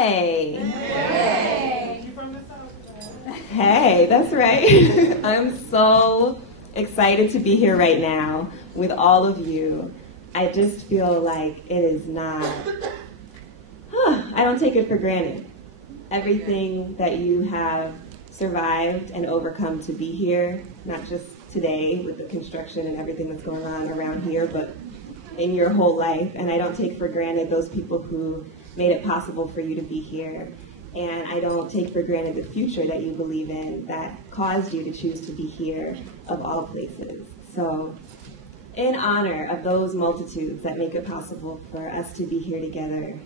Hey. Hey, that's right. I'm so excited to be here right now with all of you. I just feel like it is not, I don't take it for granted. Everything that you have survived and overcome to be here, not just today with the construction and everything that's going on around here, but in your whole life. And I don't take for granted those people who made it possible for you to be here. And I don't take for granted the future that you believe in that caused you to choose to be here of all places. So in honor of those multitudes that make it possible for us to be here together,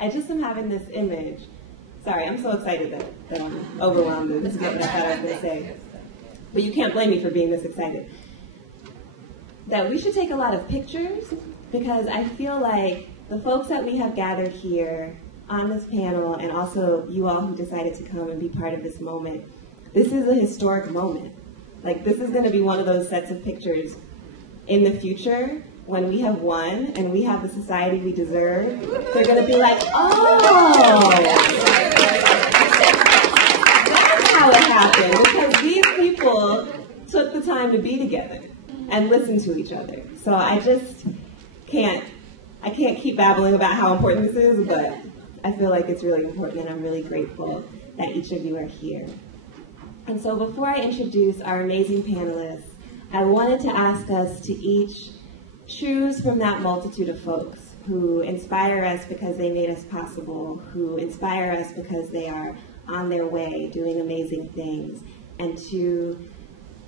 I just am having this image. Sorry, I'm so excited that I'm overwhelmed. This is what I thought I was going to say. But you can't blame me for being this excited. That we should take a lot of pictures, because I feel like the folks that we have gathered here on this panel, and also you all who decided to come and be part of this moment, this is a historic moment. Like, this is going to be one of those sets of pictures in the future when we have won and we have the society we deserve. They're going to be like, oh, that's how it happened, because these people took the time to be together and listen to each other. So I just can't keep babbling about how important this is, but I feel like it's really important, and I'm really grateful that each of you are here. And so before I introduce our amazing panelists, I wanted to ask us to each choose from that multitude of folks who inspire us because they made us possible, who inspire us because they are on their way doing amazing things, and to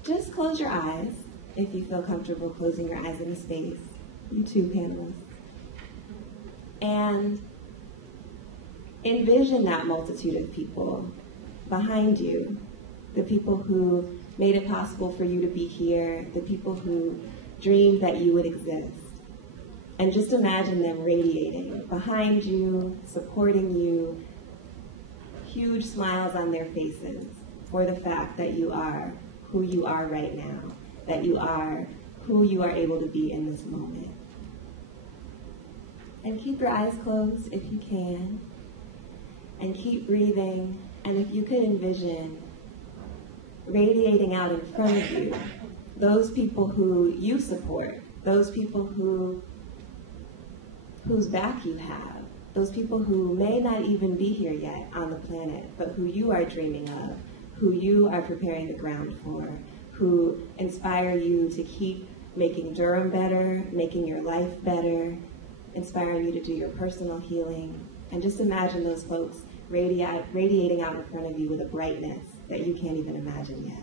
just close your eyes if you feel comfortable closing your eyes in a space, you too, panelists, and envision that multitude of people behind you, the people who made it possible for you to be here, the people who dreamed that you would exist. And just imagine them radiating behind you, supporting you, huge smiles on their faces for the fact that you are who you are right now, that you are who you are able to be in this moment. And keep your eyes closed if you can. And keep breathing, and if you could envision radiating out in front of you those people who you support, those people whose back you have, those people who may not even be here yet on the planet, but who you are dreaming of, who you are preparing the ground for, who inspire you to keep making Durham better, making your life better, inspiring you to do your personal healing. And just imagine those folks radiating out in front of you with a brightness that you can't even imagine yet.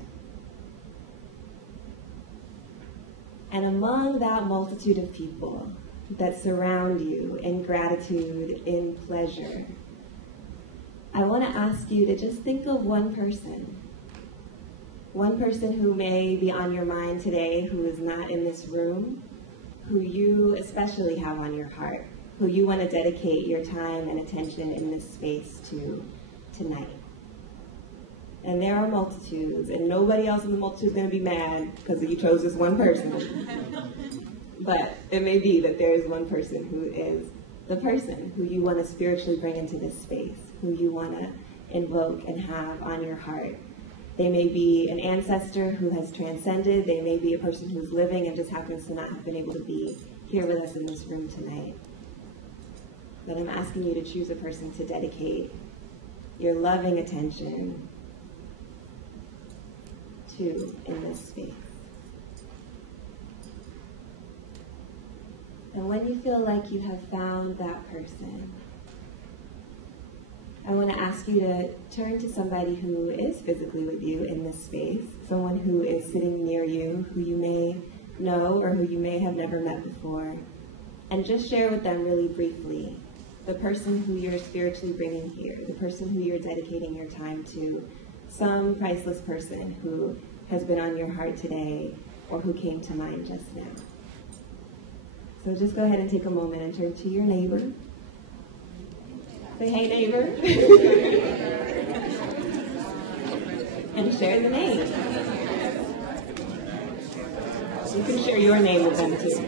And among that multitude of people that surround you in gratitude, in pleasure, I want to ask you to just think of one person who may be on your mind today, who is not in this room, who you especially have on your heart, who you want to dedicate your time and attention in this space to tonight. And there are multitudes, and nobody else in the multitude is going to be mad because you chose this one person. But it may be that there is one person who is the person who you want to spiritually bring into this space, who you want to invoke and have on your heart. They may be an ancestor who has transcended. They may be a person who's living and just happens to not have been able to be here with us in this room tonight. But I'm asking you to choose a person to dedicate your loving attention to in this space. And when you feel like you have found that person, I want to ask you to turn to somebody who is physically with you in this space, someone who is sitting near you, who you may know or who you may have never met before, and just share with them really briefly the person who you're spiritually bringing here, the person who you're dedicating your time to, some priceless person who has been on your heart today or who came to mind just now. So just go ahead and take a moment and turn to your neighbor. Say, hey, neighbor. And share the name. You can share your name with them too.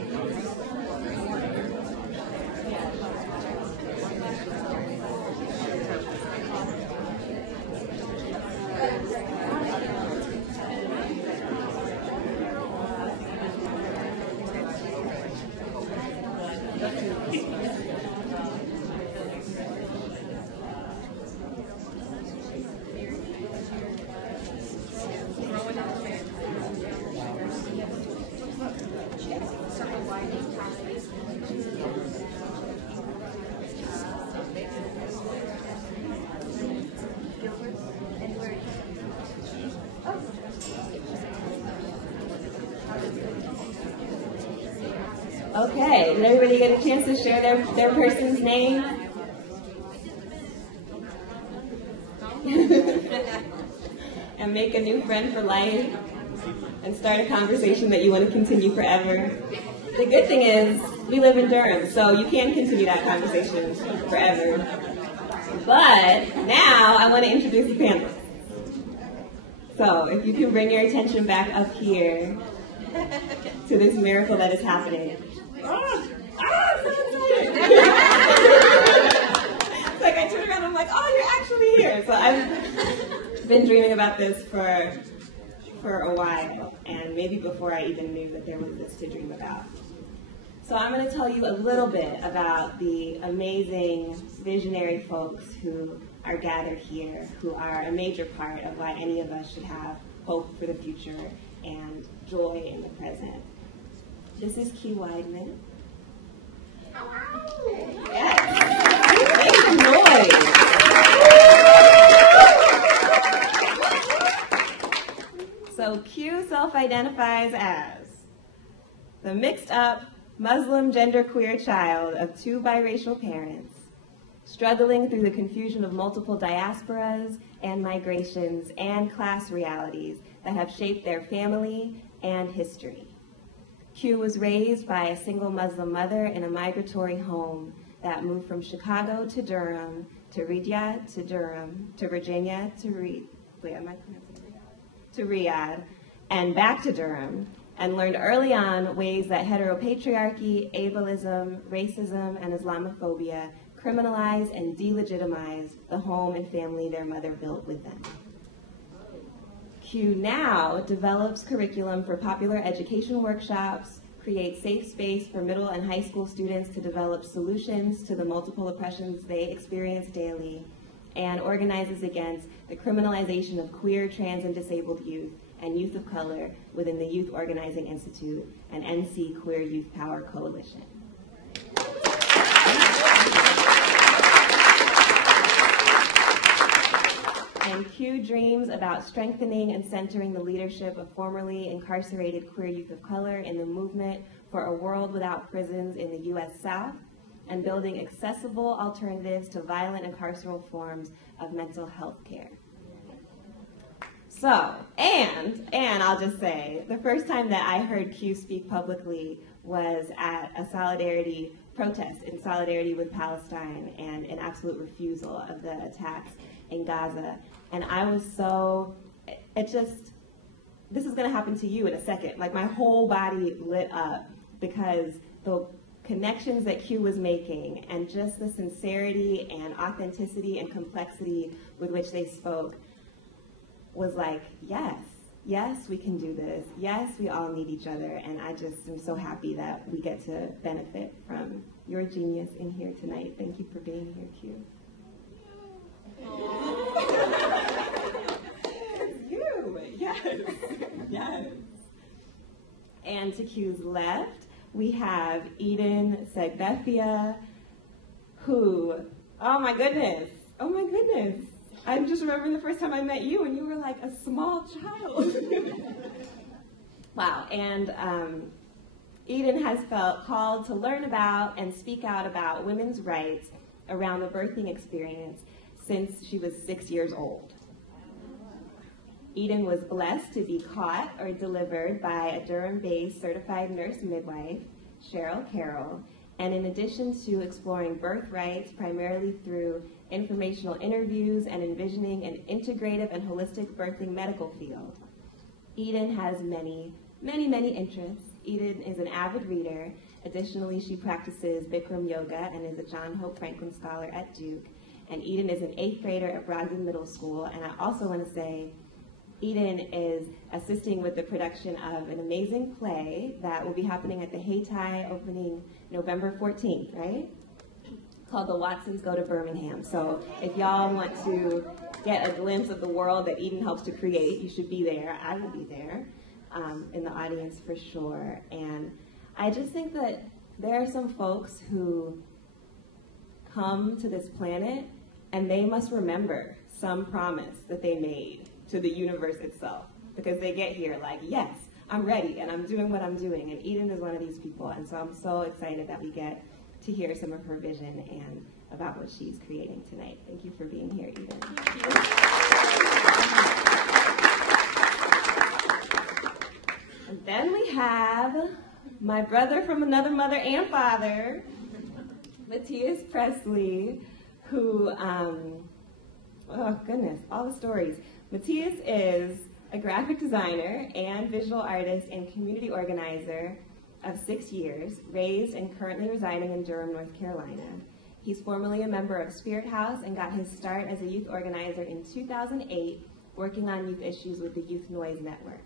Okay, did everybody get a chance to share their person's name? And make a new friend for life and start a conversation that you want to continue forever. The good thing is, we live in Durham, so you can continue that conversation forever. But now I want to introduce the panelists. So if you can bring your attention back up here to this miracle that is happening. I'm so excited. It's like I turn around and I'm like, oh, you're actually here. So I've been dreaming about this for a while, and maybe before I even knew that there was this to dream about. So I'm going to tell you a little bit about the amazing visionary folks who are gathered here, who are a major part of why any of us should have hope for the future and joy in the present. This is Q Weidman. Yes. Make some noise. So Q self-identifies as the mixed-up Muslim genderqueer child of two biracial parents, struggling through the confusion of multiple diasporas and migrations and class realities that have shaped their family and history. Q was raised by a single Muslim mother in a migratory home that moved from Chicago to Durham, to Riyadh, to Durham, to Virginia, to Riyadh, and back to Durham, and learned early on ways that heteropatriarchy, ableism, racism, and Islamophobia criminalize and delegitimize the home and family their mother built with them. Q now develops curriculum for popular education workshops, creates safe space for middle and high school students to develop solutions to the multiple oppressions they experience daily, and organizes against the criminalization of queer, trans, and disabled youth and youth of color within the Youth Organizing Institute and NC Queer Youth Power Coalition. And Q dreams about strengthening and centering the leadership of formerly incarcerated queer youth of color in the movement for a world without prisons in the U.S. South, and building accessible alternatives to violent and carceral forms of mental health care. So, and I'll just say, the first time that I heard Q speak publicly was at a solidarity protest in solidarity with Palestine and an absolute refusal of the attacks in Gaza. And I was so, this is going to happen to you in a second. Like, my whole body lit up because the connections that Q was making and just the sincerity and authenticity and complexity with which they spoke was like, yes, we can do this. Yes, we all need each other. And I just am so happy that we get to benefit from your genius in here tonight. Thank you for being here, Q. You, yes. And to Q's left, we have Eden Segbefia, who, oh my goodness. I just remember the first time I met you and you were like a small child. Wow, and Eden has felt called to learn about and speak out about women's rights around the birthing experience since she was 6 years old. Eden was blessed to be caught or delivered by a Durham-based certified nurse midwife, Cheryl Carroll, and in addition to exploring birth rights primarily through informational interviews and envisioning an integrative and holistic birthing medical field, Eden has many interests. Eden is an avid reader. Additionally, she practices Bikram yoga and is a John Hope Franklin Scholar at Duke. And Eden is an 8th grader at Brogdon Middle School. And I also want to say, Eden is assisting with the production of an amazing play that will be happening at the Hayti, opening November 14th, right? Called The Watsons Go to Birmingham. So if y'all want to get a glimpse of the world that Eden helps to create, you should be there. I will be there in the audience for sure. And I just think that there are some folks who come to this planet and they must remember some promise that they made to the universe itself, because they get here like, yes, I'm ready and I'm doing what I'm doing, and Eden is one of these people. And so I'm so excited that we get to hear some of her vision and about what she's creating tonight. Thank you for being here, Eden. And then we have my brother from another mother and father, Matthias Presley, who, oh goodness, all the stories. Matthias is a graphic designer and visual artist and community organizer of 6 years, raised and currently residing in Durham, North Carolina. He's formerly a member of Spirit House and got his start as a youth organizer in 2008, working on youth issues with the Youth Noise Network.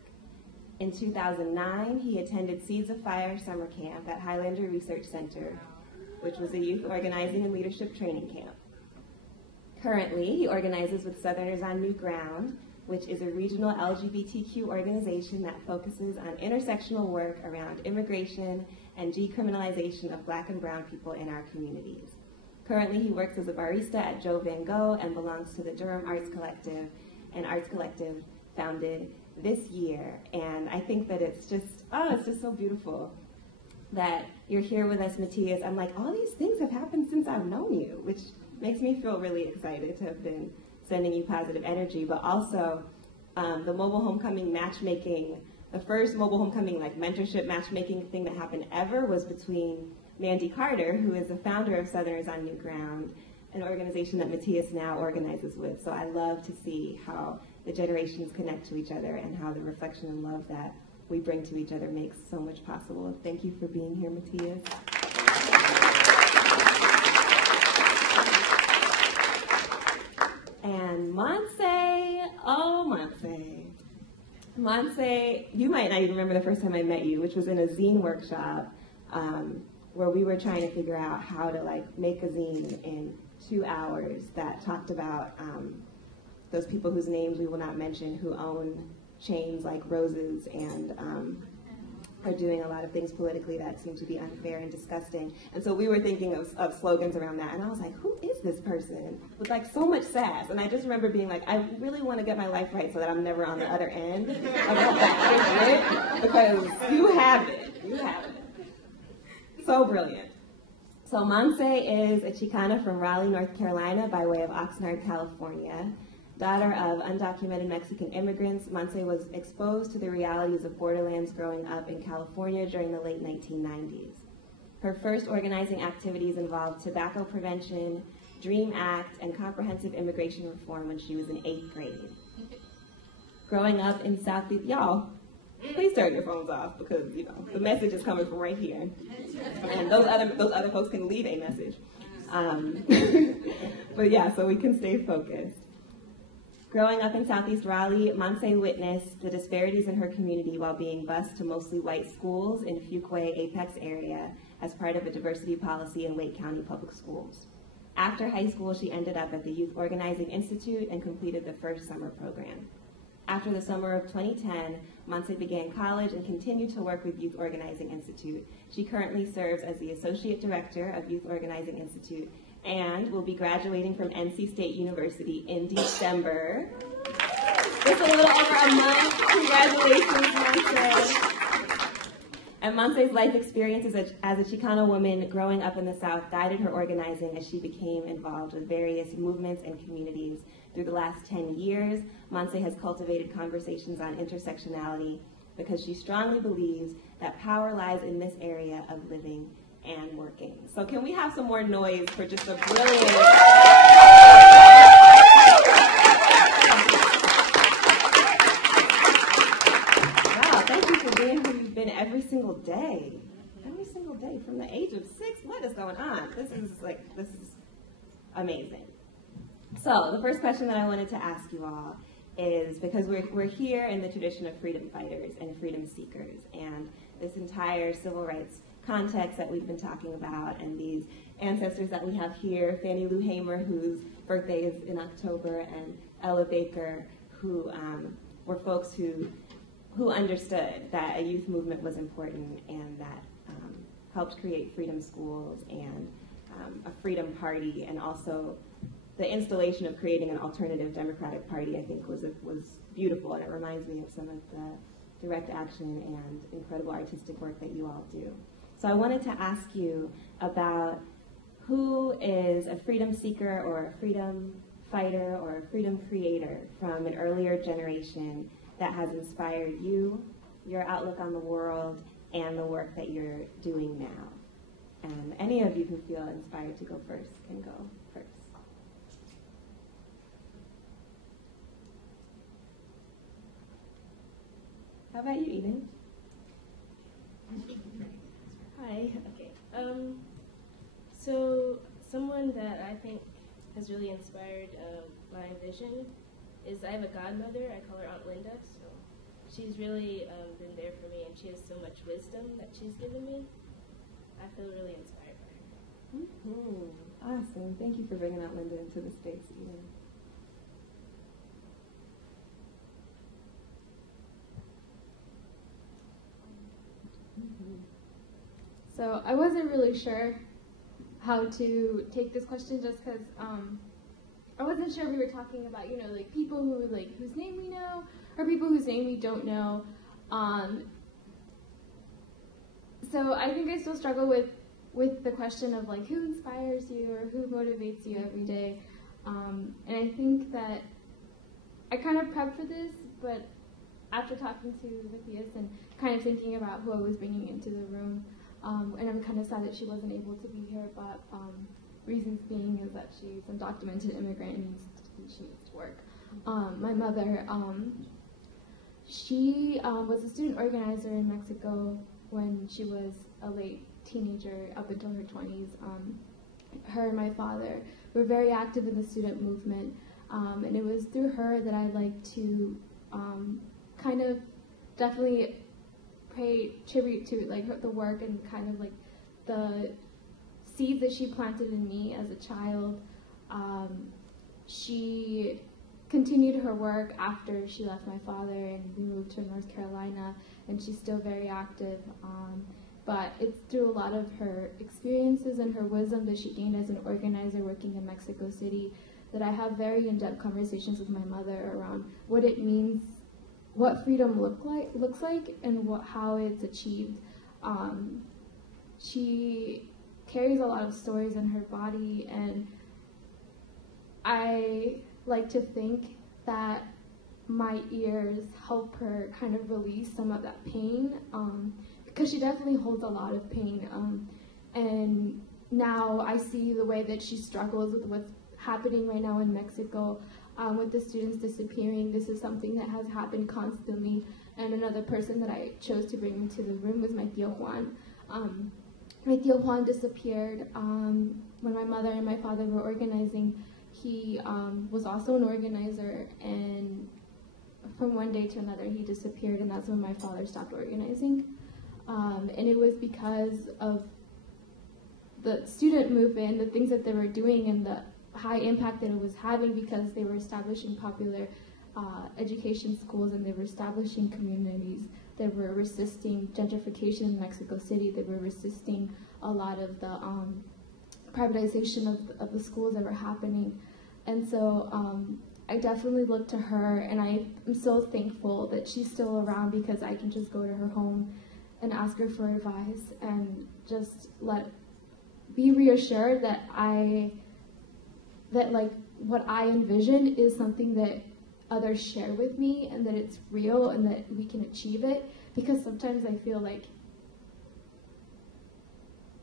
In 2009, he attended Seeds of Fire summer camp at Highlander Research Center, which was a youth organizing and leadership training camp. Currently, he organizes with Southerners on New Ground, which is a regional LGBTQ organization that focuses on intersectional work around immigration and decriminalization of Black and brown people in our communities. Currently, he works as a barista at Joe Van Gogh and belongs to the Durham Arts Collective, an arts collective founded this year. And I think that it's just so beautiful that you're here with us, Matthias. I'm like, all these things have happened since I've known you, which makes me feel really excited to have been sending you positive energy. But also the mobile homecoming matchmaking, the first mobile homecoming like mentorship matchmaking thing that happened ever was between Mandy Carter, who is the founder of Southerners on New Ground, an organization that Matthias now organizes with. So I love to see how the generations connect to each other and how the reflection and love that we bring to each other makes so much possible. Thank you for being here, Matthias. And Monse, oh Monse. Monse, you might not even remember the first time I met you, which was in a zine workshop where we were trying to figure out how to like make a zine in 2 hours that talked about those people whose names we will not mention who own chains like Roses and are doing a lot of things politically that seem to be unfair and disgusting. And so we were thinking of slogans around that, and I was like, who is this person with like so much sass? And I just remember being like, I really want to get my life right so that I'm never on the other end of that, because you have it. You have it. So brilliant. So Monse is a Chicana from Raleigh, North Carolina, by way of Oxnard, California. Daughter of undocumented Mexican immigrants, Monse was exposed to the realities of borderlands growing up in California during the late 1990s. Her first organizing activities involved tobacco prevention, DREAM Act, and comprehensive immigration reform when she was in 8th grade. Growing up in Southeast, y'all, please turn your phones off because, you know, the message is coming from right here. And those other folks can leave a message. But yeah, so we can stay focused. Growing up in Southeast Raleigh, Monse witnessed the disparities in her community while being bused to mostly white schools in Fuquay-Apex area as part of a diversity policy in Wake County Public Schools. After high school, she ended up at the Youth Organizing Institute and completed the first summer program. After the summer of 2010, Monse began college and continued to work with Youth Organizing Institute. She currently serves as the Associate Director of Youth Organizing Institute and will be graduating from NC State University in December. Just a little over a month. Congratulations, Monse. And Monse's life experiences as a Chicana woman growing up in the South guided her organizing as she became involved with various movements and communities. Through the last 10 years, Monse has cultivated conversations on intersectionality because she strongly believes that power lies in this area of living and working. So can we have some more noise for just a brilliant... Wow, thank you for being who you've been every single day. Every single day from the age of 6. What is going on? This is amazing. So the first question that I wanted to ask you all is because we're here in the tradition of freedom fighters and freedom seekers, and this entire civil rights context that we've been talking about, and these ancestors that we have here, Fannie Lou Hamer, whose birthday is in October, and Ella Baker, who were folks who understood that a youth movement was important, and that helped create freedom schools and a freedom party, and also the installation of creating an alternative democratic party, I think, was beautiful, and it reminds me of some of the direct action and incredible artistic work that you all do. So I wanted to ask you about who is a freedom seeker or a freedom fighter or a freedom creator from an earlier generation that has inspired you, your outlook on the world, and the work that you're doing now. And any of you who feel inspired to go first can go first. How about you, Eden? Hi, okay. So someone that I think has really inspired my vision is I have a godmother. I call her Aunt Linda. So she's really been there for me, and she has so much wisdom that she's given me. I feel really inspired by her. Mm-hmm. Awesome. Thank you for bringing Aunt Linda into the space, Eden. So I wasn't really sure how to take this question, just because I wasn't sure we were talking about, like people who like whose name we know or people whose name we don't know. So I think I still struggle with the question of like who inspires you or who motivates you every day. And I think that I kind of prepped for this, but after talking to Matthias and kind of thinking about who I was bringing into the room, and I'm kind of sad that she wasn't able to be here, but reasons being is that she's an undocumented immigrant and she needs to work. My mother, she was a student organizer in Mexico when she was a late teenager up until her 20s. Her and my father were very active in the student movement, and it was through her that I like to kind of definitely pay tribute to like the work and kind of like the seeds that she planted in me as a child. She continued her work after she left my father and we moved to North Carolina, and she's still very active. But it's through a lot of her experiences and her wisdom that she gained as an organizer working in Mexico City that I have very in-depth conversations with my mother around what it means, what freedom looks like, and how it's achieved. She carries a lot of stories in her body, and I like to think that my ears help her kind of release some of that pain, because she definitely holds a lot of pain. And now I see the way that she struggles with what's happening right now in Mexico. With the students disappearing, this is something that has happened constantly. And another person that I chose to bring into the room was my tío Juan. My tío Juan disappeared when my mother and my father were organizing. He was also an organizer, and from one day to another he disappeared, and that's when my father stopped organizing. And it was because of the student movement, the things that they were doing, and the high impact that it was having, because they were establishing popular education schools, and they were establishing communities that were resisting gentrification in Mexico City. They were resisting a lot of the privatization of the schools that were happening. And so I definitely look to her, and I am so thankful that she's still around, because I can just go to her home and ask her for advice and just be reassured that like what I envision is something that others share with me, and that it's real, and that we can achieve it. Because sometimes I feel like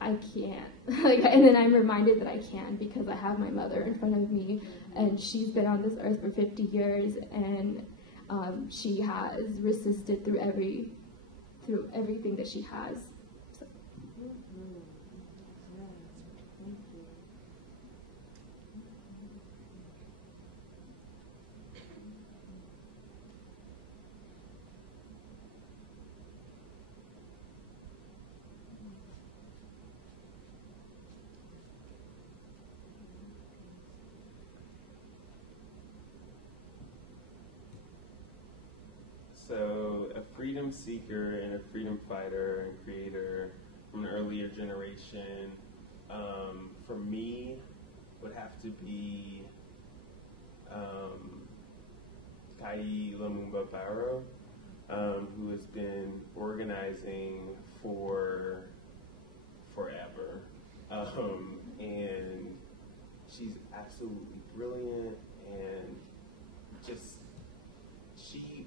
I can't, and then I'm reminded that I can, because I have my mother in front of me, and she's been on this earth for 50 years, and she has resisted through everything that she has. So. freedom seeker and a freedom fighter and creator from an earlier generation, for me, would have to be Kai Lumumba Barrow, who has been organizing for forever. And she's absolutely brilliant, and just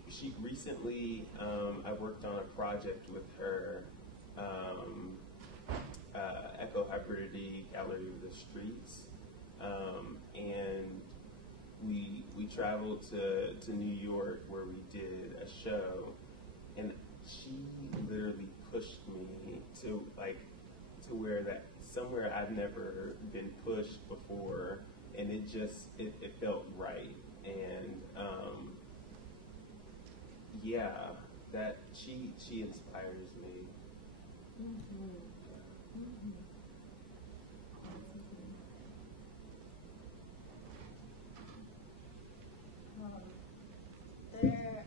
she recently, I worked on a project with her, Eco-Hybridity Gallery of the Streets, and we traveled to New York where we did a show, and she literally pushed me to where that somewhere I've never been pushed before, and it felt right. And yeah, that she inspires me. Mm-hmm. Mm-hmm. There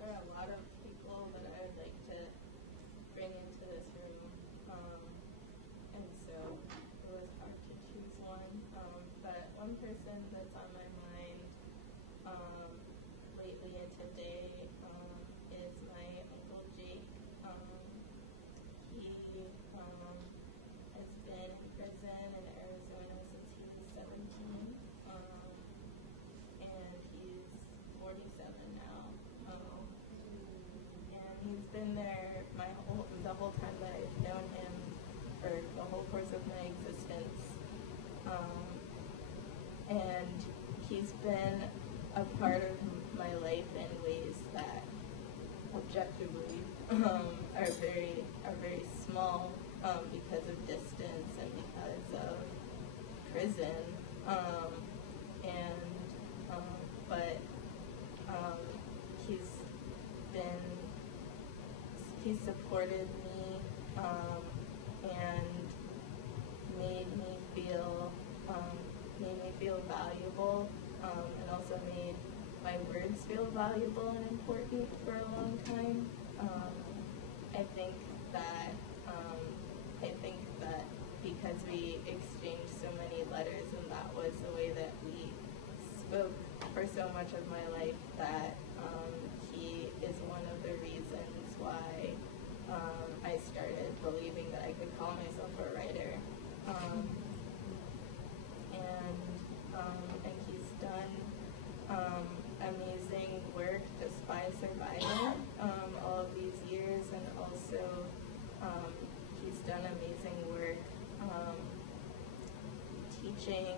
are a lot of people that I would like to bring into this room, and so it was hard to choose one. But one person that's on my mind lately and today is my Uncle Jake. He has been in prison in Arizona since he was 17, and he's 47 now. And he's been there the whole time that I've known him, or the whole course of my existence. And he's been a part of my life in ways that objectively are very small because of distance and because of prison. But he's supported me and made me feel valuable, and also made my words feel valuable and important for a long time. I think that because we exchanged so many letters, and that was the way that we spoke for so much of my life, that he is one of the reasons why I started believing that I could call myself a writer. And he's done amazing work just by surviving all of these years, and also he's done amazing work teaching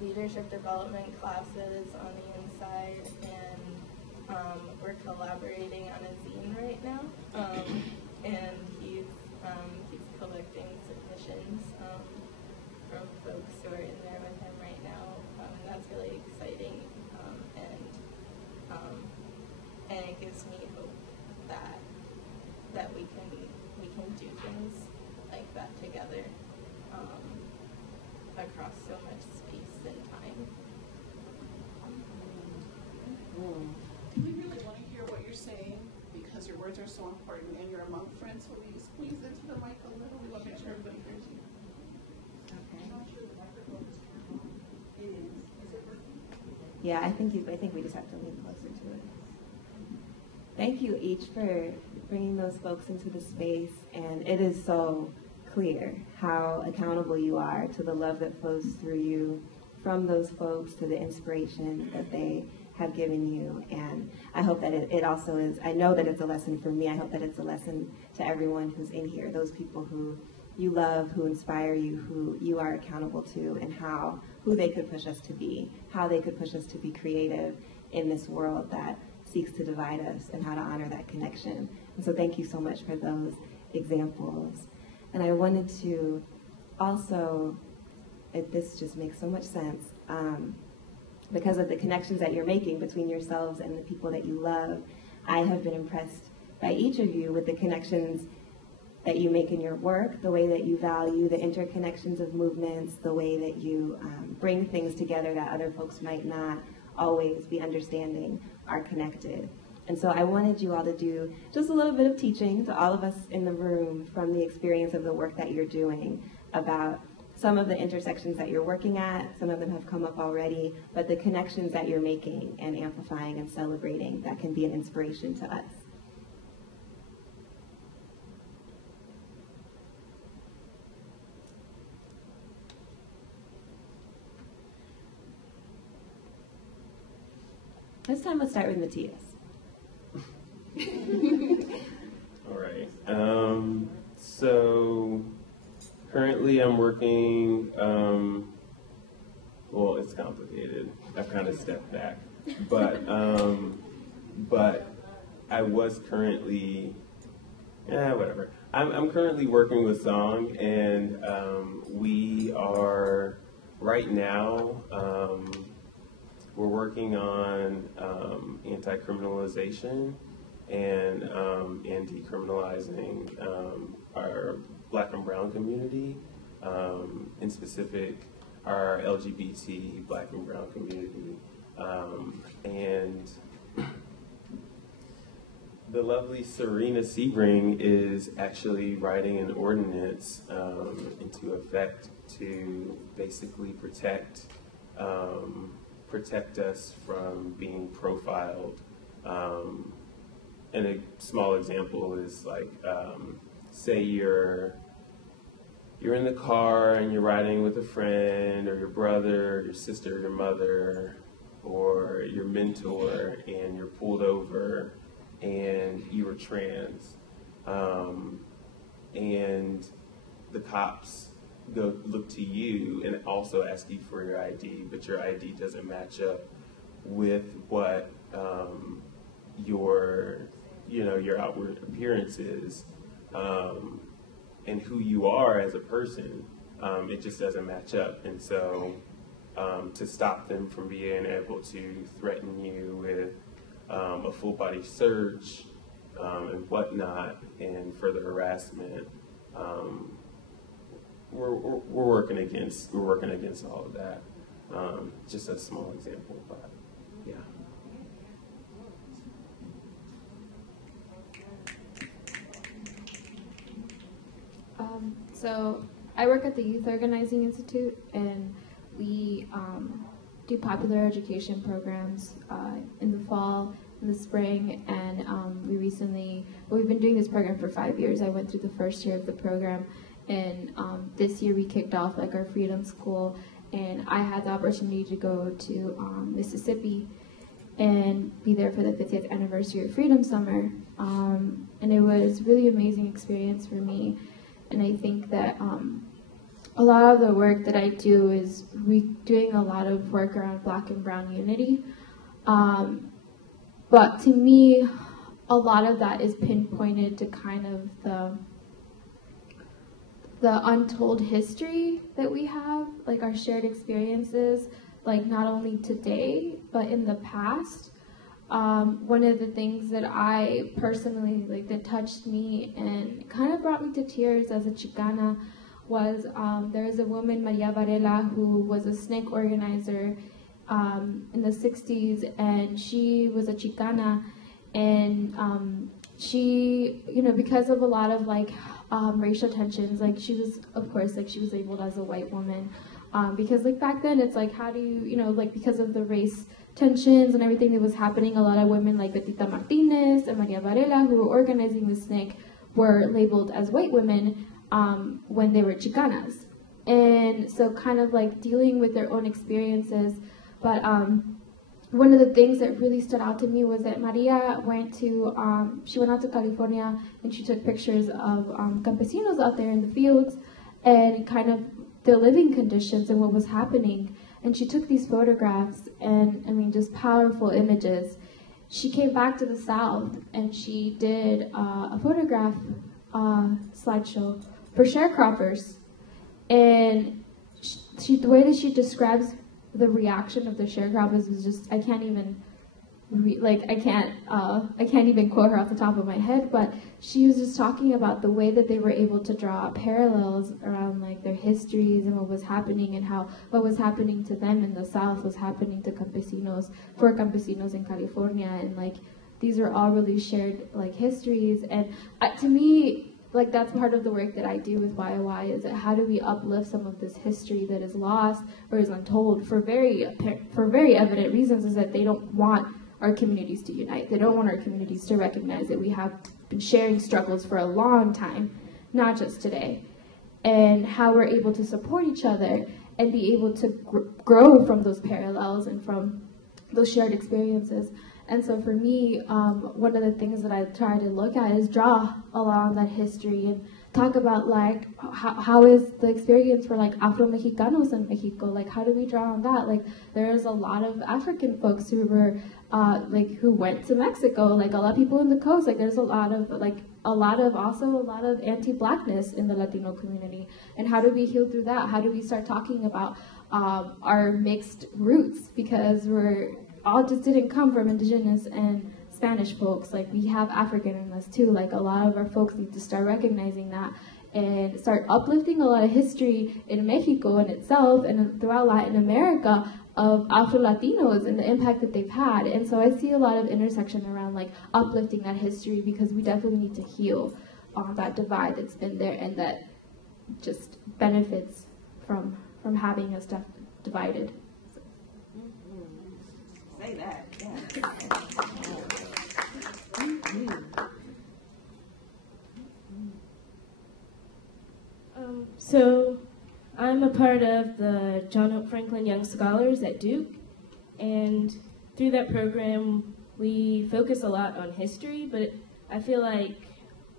leadership development classes on the inside, and we're collaborating on a zine right now, and he's collecting submissions from folks who are in there with him right now, and that's really exciting, and it gives me hope that we can do things like that together across so much space and time. We really want to hear what you're saying, because your words are so important, and you're among friends, so will you squeeze into the mic a little? We want to make sure everybody hears you. Okay. I'm not sure the microphone is turned on. It is. Is it working? Yeah, I think we just have to lean closer to it. Thank you each for bringing those folks into the space, and it is so clear how accountable you are to the love that flows through you from those folks, to the inspiration that they have given you. And I hope that it also is, I know that it's a lesson for me. I hope that it's a lesson to everyone who's in here, those people who you love, who inspire you, who you are accountable to, and who they could push us to be, how they could push us to be creative in this world that seeks to divide us, and how to honor that connection. And so thank you so much for those examples. And I wanted to also, this just makes so much sense, because of the connections that you're making between yourselves and the people that you love. I have been impressed by each of you with the connections that you make in your work, the way that you value the interconnections of movements, the way that you bring things together that other folks might not always be understanding are connected. And so I wanted you all to do just a little bit of teaching to all of us in the room from the experience of the work that you're doing about some of the intersections that you're working at. Some of them have come up already, but the connections that you're making and amplifying and celebrating that can be an inspiration to us. This time let's start with Matthias. All right. So currently I'm working, well, it's complicated. I've kind of stepped back. But I was currently, whatever. I'm currently working with Song, and we are, right now, we're working on anti-criminalization and decriminalizing our Black and Brown community, in specific our LGBT Black and Brown community. And the lovely Serena Sebring is actually writing an ordinance into effect to basically protect us from being profiled. And a small example is like, say you're in the car and you're riding with a friend or your brother, your sister, your mother, or your mentor, and you're pulled over and you were trans. And the cops look to you and also ask you for your ID, but your ID doesn't match up with what your outward appearance is, and who you are as a person. It just doesn't match up. And so to stop them from being able to threaten you with a full body search and whatnot and further harassment, we're working against all of that. Just a small example, but yeah. So I work at the Youth Organizing Institute, and we do popular education programs in the fall, in the spring, and we've been doing this program for 5 years. I went through the first year of the program, and this year we kicked off like our Freedom School, and I had the opportunity to go to Mississippi and be there for the 50th anniversary of Freedom Summer, and it was a really amazing experience for me. And I think that a lot of the work that I do is doing a lot of work around Black and Brown unity. But to me, a lot of that is pinpointed to kind of the untold history that we have, like our shared experiences, like not only today, but in the past. One of the things that I personally, that touched me and kind of brought me to tears as a Chicana was there is a woman, Maria Varela, who was a SNCC organizer in the 60s, and she was a Chicana, and she, because of a lot of racial tensions, she was, of course, she was labeled as a white woman, because back then it's how do you, because of the race tensions and everything that was happening, a lot of women like Betita Martinez and Maria Varela, who were organizing the SNCC, were labeled as white women when they were Chicanas. And so kind of dealing with their own experiences. But one of the things that really stood out to me was that Maria she went out to California and she took pictures of campesinos out there in the fields and kind of the living conditions and what was happening. And she took these photographs and, just powerful images. She came back to the South and she did a photograph slideshow for sharecroppers. And the way that she describes the reaction of the sharecroppers was just, I can't even I can't even quote her off the top of my head, but she was just talking about the way that they were able to draw parallels around like their histories and what was happening, and how what was happening to them in the South was happening to campesinos in California, and like these are all really shared like histories. And to me, like that's part of the work that I do with YOY, is that how do we uplift some of this history that is lost or is untold for very evident reasons, is that they don't want our communities to unite. They don't want our communities to recognize that we have been sharing struggles for a long time, not just today, and how we're able to support each other and be able to grow from those parallels and from those shared experiences. And so for me, one of the things that I try to look at is draw along that history and talk about like how is the experience for like Afro-Mexicanos in Mexico, like how do we draw on that? Like there's a lot of African folks who were who went to Mexico, like a lot of people in the coast, like there's a lot of anti-blackness in the Latino community. And how do we heal through that? How do we start talking about our mixed roots? Because we're all just didn't come from indigenous and Spanish folks. Like we have African in us too. Like a lot of our folks need to start recognizing that and start uplifting a lot of history in Mexico in itself and throughout Latin America of Afro-Latinos and the impact that they've had. And so I see a lot of intersection around like uplifting that history, because we definitely need to heal that divide that's been there and that just benefits from having us divided. Say that, yeah. So I'm a part of the John Hope Franklin Young Scholars at Duke, and through that program we focus a lot on history, but I feel like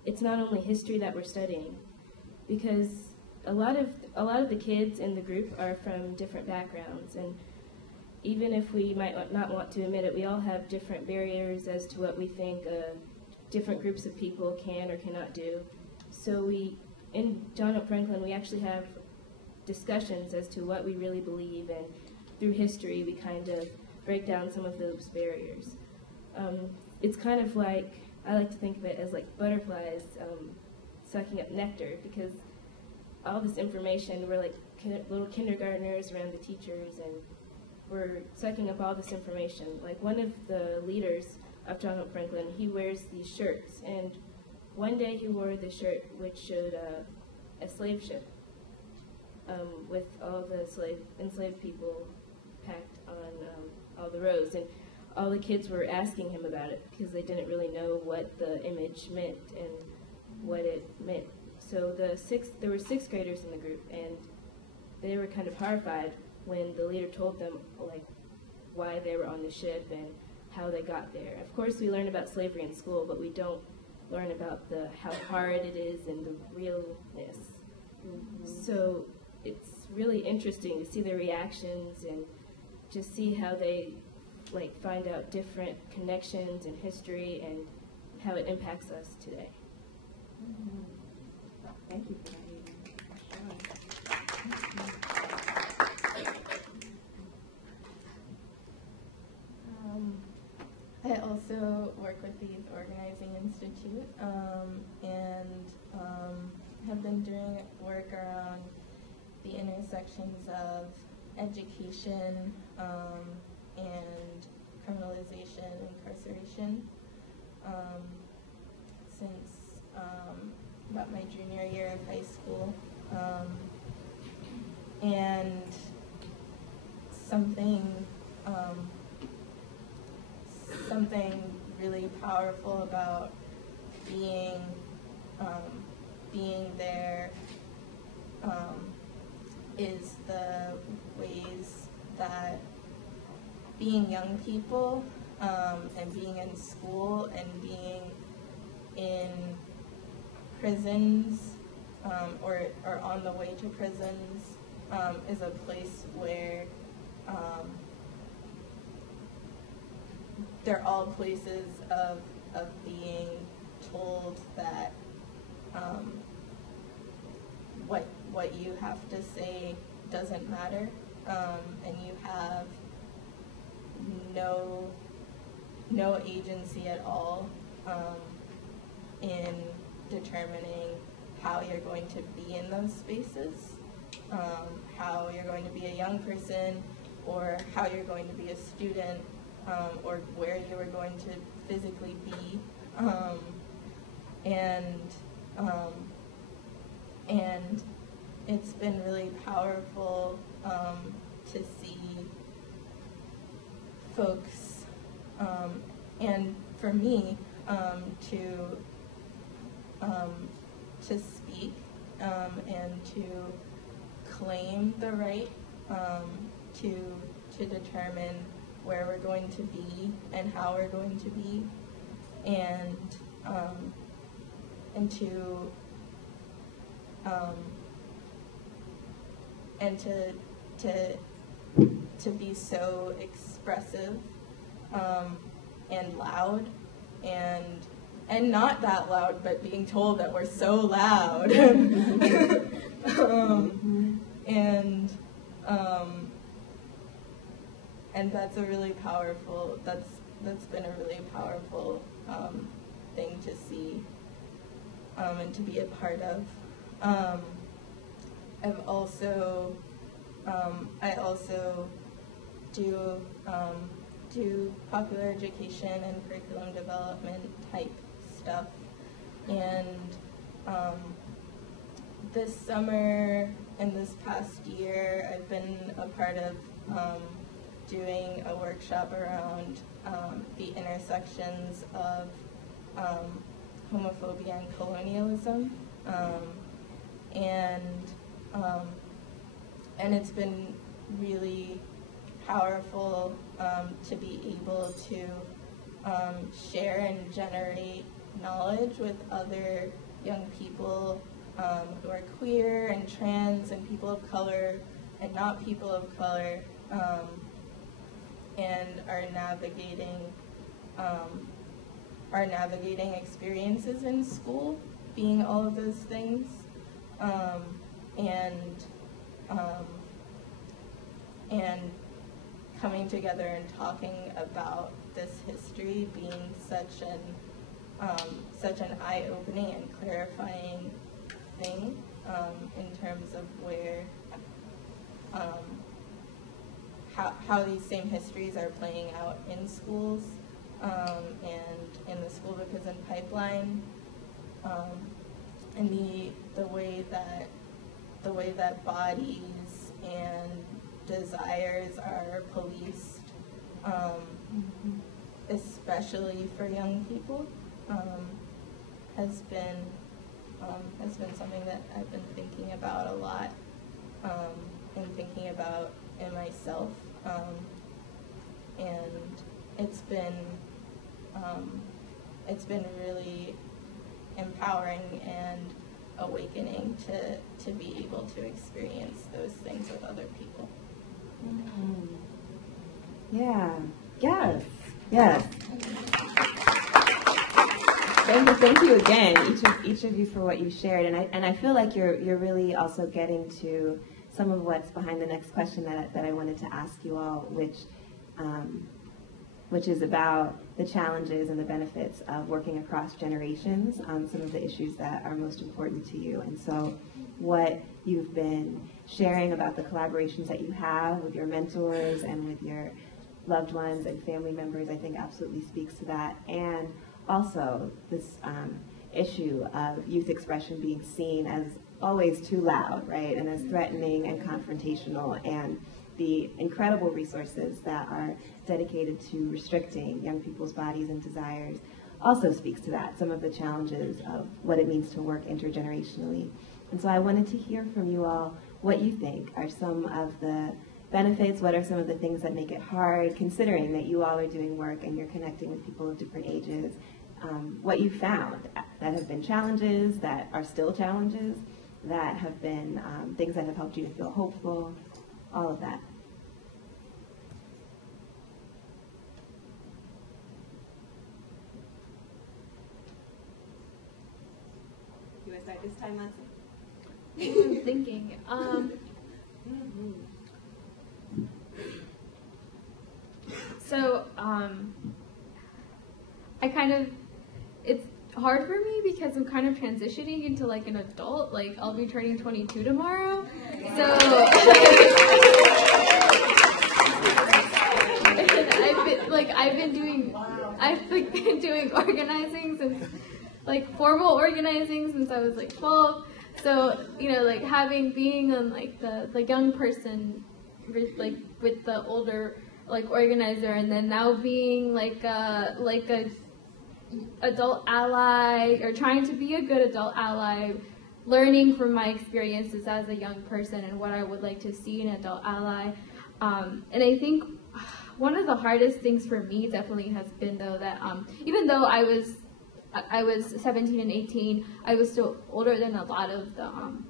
it's not only history that we're studying, because a lot of the kids in the group are from different backgrounds, and even if we might not want to admit it, we all have different barriers as to what we think different groups of people can or cannot do. So in John Hope Franklin, we actually have discussions as to what we really believe, and through history we kind of break down some of those barriers. It's kind of like, I like to think of it as like butterflies sucking up nectar, because all this information, we're like little kindergartners around the teachers, and we're sucking up all this information. Like one of the leaders of John Hope Franklin, he wears these shirts, and one day he wore the shirt which showed a slave ship with all the enslaved people packed on all the rows, and all the kids were asking him about it because they didn't really know what the image meant and what it meant. So there were sixth graders in the group, and they were kind of horrified when the leader told them like why they were on the ship and how they got there. Of course, we learn about slavery in school, but we don't learn about how hard it is and the realness. Mm-hmm. So it's really interesting to see their reactions and just see how they like find out different connections in history and how it impacts us today. Mm-hmm. Thank you for that. I also work with the Youth Organizing Institute and have been doing work around the intersections of education and criminalization and incarceration since about my junior year of high school. And something really powerful about being there is the ways that being young people and being in school and being in prisons or on the way to prisons is a place where they're all places of being told that what you have to say doesn't matter, and you have no no agency at all in determining how you're going to be in those spaces, how you're going to be a young person, or how you're going to be a student, or where you are going to physically be, and it's been really powerful to see folks, and for me, to speak and to claim the right to determine where we're going to be and how we're going to be, and to be so expressive and loud, and not that loud, but being told that we're so loud. And that's a really powerful, that's been a really powerful thing to see and to be a part of. I also do popular education and curriculum development type stuff, and this summer and this past year I've been a part of doing a workshop around the intersections of homophobia and colonialism, and it's been really powerful to be able to share and generate knowledge with other young people who are queer and trans and people of color and not people of color, and are navigating experiences in school, being all of those things, and coming together and talking about this history being such an eye-opening and clarifying thing in terms of where how these same histories are playing out in schools and in the school to prison pipeline, and the way that bodies and desires are policed, especially for young people, has been something that I've been thinking about a lot, and thinking about in myself, and it's been really empowering and awakening to be able to experience those things with other people. Mm-hmm. Yeah. Yes. Yes. Thank you again, each of you, for what you shared, and I feel like you're really also getting to some of what's behind the next question that I wanted to ask you all, which is about the challenges and the benefits of working across generations on some of the issues that are most important to you. And so what you've been sharing about the collaborations that you have with your mentors and with your loved ones and family members, I think absolutely speaks to that. And also this issue of youth expression being seen as always too loud, right, and as threatening and confrontational, and the incredible resources that are dedicated to restricting young people's bodies and desires also speaks to that, some of the challenges of what it means to work intergenerationally. And so I wanted to hear from you all what you think are some of the benefits, what are some of the things that make it hard, considering that you all are doing work and you're connecting with people of different ages, what you found that have been challenges, that are still challenges, that have been things that have helped you to feel hopeful, all of that. You want to start this time, Nancy? I'm thinking. So it's hard for me because I'm kind of transitioning into like an adult. Like I'll be turning 22 tomorrow, so I've been doing organizing since like formal organizing since I was like 12. So like being on like the young person like with the older like organizer, and then now being like a adult ally, or trying to be a good adult ally, learning from my experiences as a young person and what I would like to see in an adult ally. And I think one of the hardest things for me definitely has been though that even though I was 17 and 18, I was still older than a lot of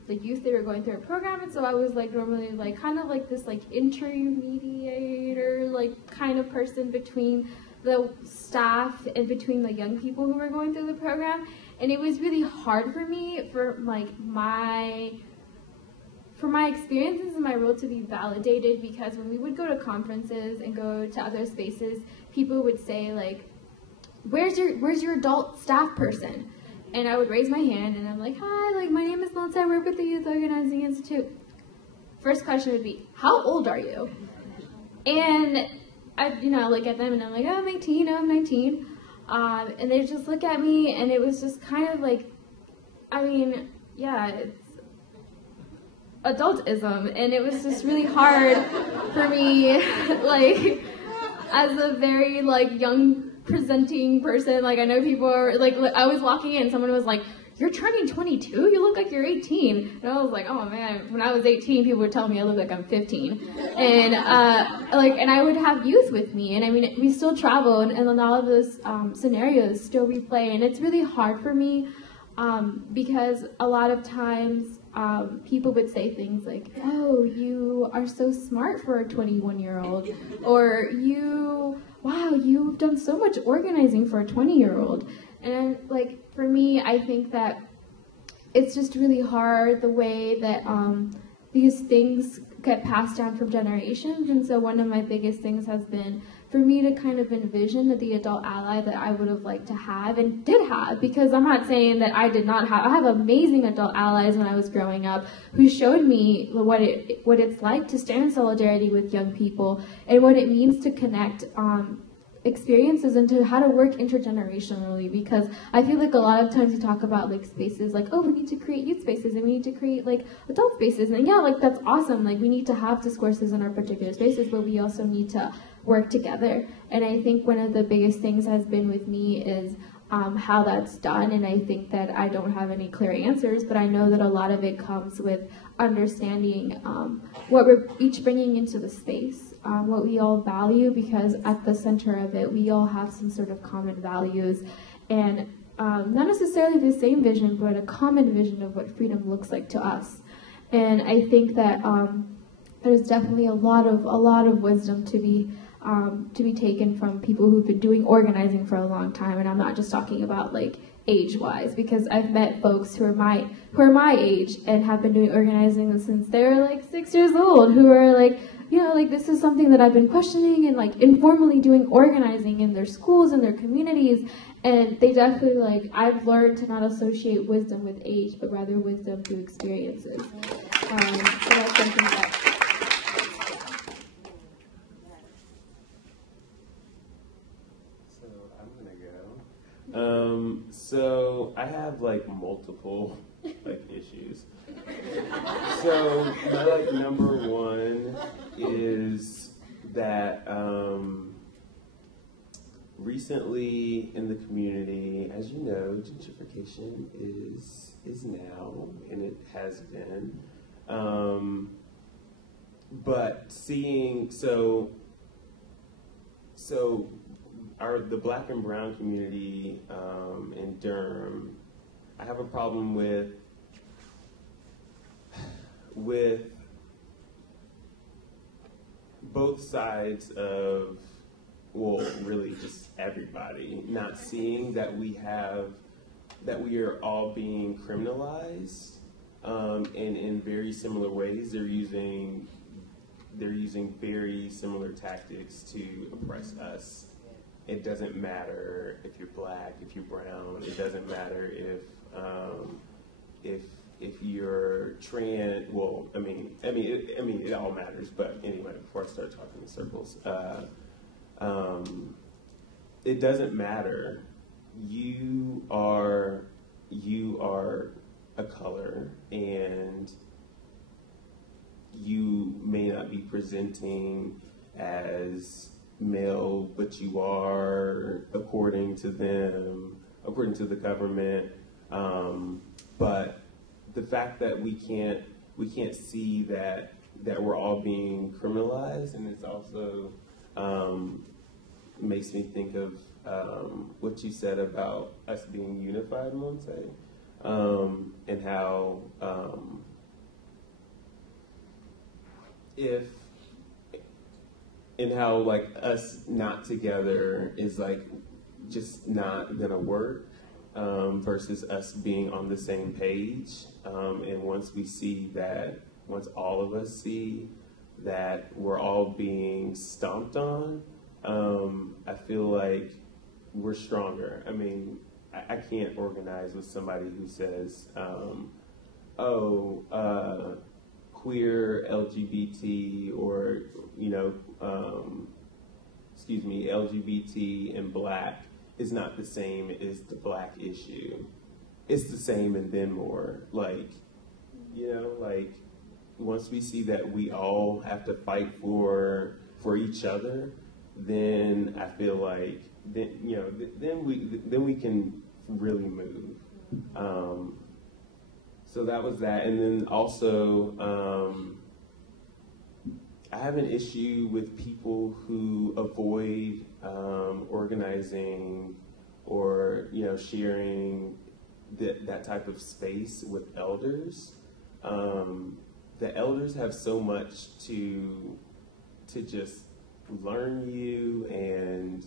the youth that were going through a program, and so I was like normally like kind of like this like intermediator like kind of person between the staff and between the young people who were going through the program. And it was really hard for me for like my experiences and my role to be validated, because when we would go to conferences and go to other spaces, people would say like, where's your adult staff person? And I would raise my hand and I'm like, hi, like my name is Melissa, I work with the Youth Organizing Institute. First question would be, how old are you? And I look at them and I'm like, oh, I'm 18, oh, I'm 19. And they just look at me, and it was just kind of like, it's adultism, and it was just really hard for me, like, as a very, like, young presenting person. Like, I know people are, like, I was walking in, someone was like, you're turning 22? You look like you're 18. And I was like, oh man, when I was 18, people would tell me I look like I'm 15. And and I would have youth with me. And I mean, we still travel, and a lot of those scenarios still replay. And it's really hard for me because a lot of times people would say things like, oh, you are so smart for a 21-year-old. Or wow, you've done so much organizing for a 20-year-old. And like, for me, I think that it's just really hard the way that these things get passed down from generations. And so one of my biggest things has been for me to kind of envision the adult ally that I would have liked to have and did have, because I'm not saying that I did not have. I have amazing adult allies when I was growing up who showed me what it's like to stand in solidarity with young people and what it means to connect experiences into how to work intergenerationally. Because I feel like a lot of times you talk about like spaces like, oh, we need to create youth spaces and we need to create like adult spaces, and yeah, like that's awesome, like we need to have discourses in our particular spaces, but we also need to work together. And I think one of the biggest things has been with me is how that's done, and I think that I don't have any clear answers, but I know that a lot of it comes with understanding what we're each bringing into the space, what we all value, because at the center of it, we all have some sort of common values, and not necessarily the same vision, but a common vision of what freedom looks like to us. And I think that there's definitely a lot of wisdom to be taken from people who've been doing organizing for a long time. And I'm not just talking about like age-wise, because I've met folks who are my age and have been doing organizing since they were like 6 years old, who are like, like this is something that I've been questioning, and like informally doing organizing in their schools and their communities. And they definitely like, I've learned to not associate wisdom with age, but rather wisdom through experiences. So that's something that. So I have like multiple like issues. So my like number one is that recently in the community, as you know, gentrification is now, and it has been. But seeing the Black and Brown community in Durham, I have a problem with both sides of, well, really just everybody not seeing that we are all being criminalized, and in very similar ways. They're using very similar tactics to oppress us. it doesn't matter if you're black, if you're brown. It doesn't matter if you're trans. Well, I mean, it all matters. But anyway, before I start talking in circles, it doesn't matter. You are a color, and you may not be presenting as male, but you are, according to them, according to the government. But the fact that we can't see that we're all being criminalized, and it's also makes me think of what you said about us being unified, Monte, and how like us not together is like just not gonna work, versus us being on the same page. And once all of us see that we're all being stomped on, I feel like we're stronger. I mean, I can't organize with somebody who says, queer, LGBT, or, LGBT and black is not the same as the black issue. It's the same and then more. Like, once we see that we all have to fight for each other, then I feel like then we can really move. So that was that, and then also I have an issue with people who avoid organizing or sharing that type of space with elders. The elders have so much to just learn you, and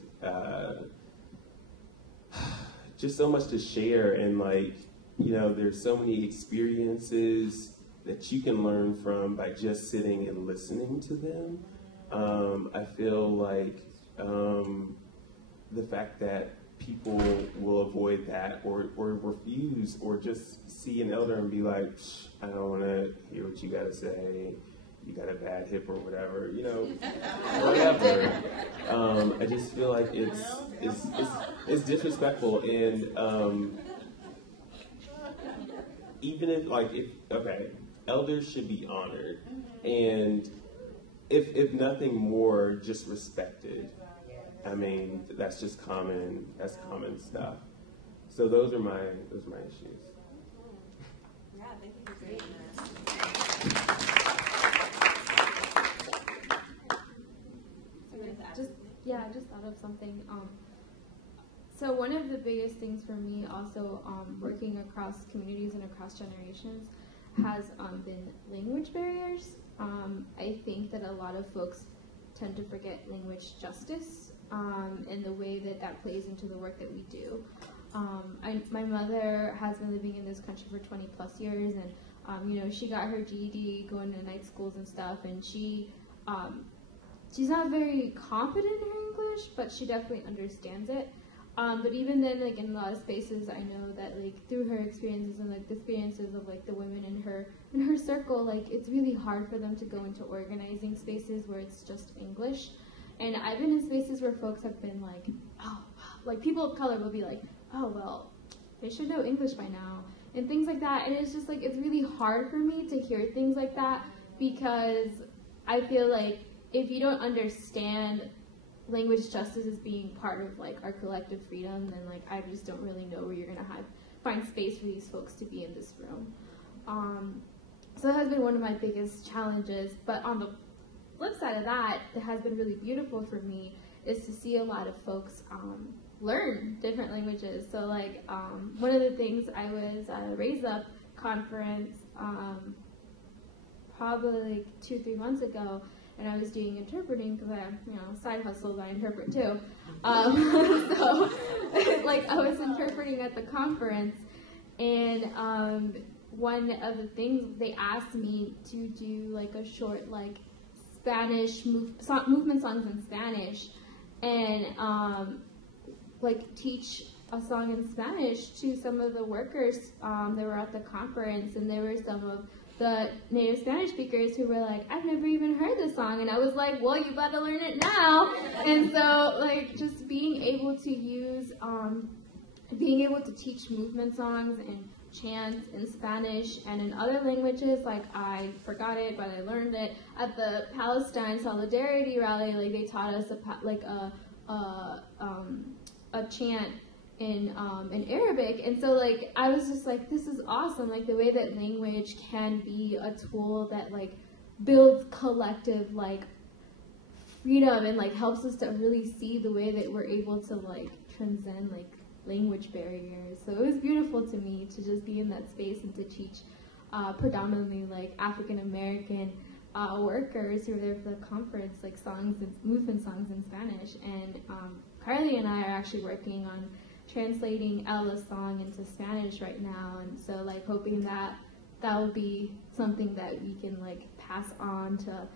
just so much to share, and there's so many experiences that you can learn from by just sitting and listening to them. I feel like the fact that people will avoid that or refuse, or just see an elder and be like, I don't want to hear what you got to say. You got a bad hip or whatever, whatever. I just feel like it's disrespectful, and even if elders should be honored, and if nothing more, just respected. I mean, that's just common stuff. So those are my issues. Yeah, thank you for saying that. I just thought of something. So one of the biggest things for me also working across communities and across generations has been language barriers. I think that a lot of folks tend to forget language justice and the way that plays into the work that we do. My mother has been living in this country for 20 plus years, and she got her GED going to night schools and stuff, and she's not very confident in her English, but she definitely understands it. But even then, in a lot of spaces, I know that through her experiences and the experiences of the women in her circle, it's really hard for them to go into organizing spaces where it's just English. And I've been in spaces where folks have been people of color will be like, oh well, they should know English by now, and things like that. And it's just it's really hard for me to hear things like that, because I feel like if you don't understand language justice as being part of our collective freedom, then I just don't really know where you're gonna find space for these folks to be in this room. So that has been one of my biggest challenges. But on the flip side of that has been really beautiful for me is to see a lot of folks learn different languages. So one of the things I was at a Raise Up conference probably 2-3 months ago, and I was doing interpreting because I, side hustles, I interpret too. So, I was interpreting at the conference, and one of the things they asked me to do a short Spanish movement songs in Spanish, and like teach a song in Spanish to some of the workers that were at the conference, and there were some of the native Spanish speakers who were like, I've never even heard this song, and I was like, well, you better learn it now. And so, like, just being able to use, being able to teach movement songs and chants in Spanish and in other languages, like, I forgot it, but I learned it at the Palestine Solidarity Rally. Like, they taught us a chant in Arabic, and so like I was just like, this is awesome, like the way that language can be a tool that like builds collective like freedom and like helps us to really see the way that we're able to like transcend like language barriers. So it was beautiful to me to just be in that space and to teach predominantly like African American workers who were there for the conference, like songs and movement songs in Spanish. And Carly and I are actually working on translating Ella's song into Spanish right now, and so like hoping that that will be something that we can like pass on to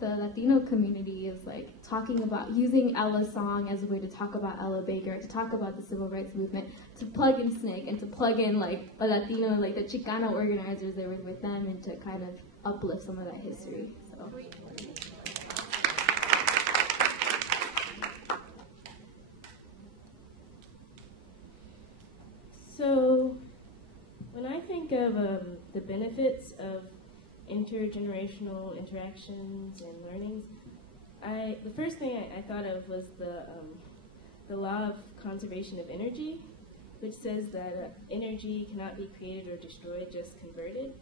the Latino community, is like talking about using Ella's song as a way to talk about Ella Baker, to talk about the civil rights movement, to plug in SNCC and to plug in like a Latino, like the Chicano organizers that were with them, and to kind of uplift some of that history. So. So, when I think of the benefits of intergenerational interactions and learnings, the first thing I thought of was the law of conservation of energy, which says that energy cannot be created or destroyed, just converted.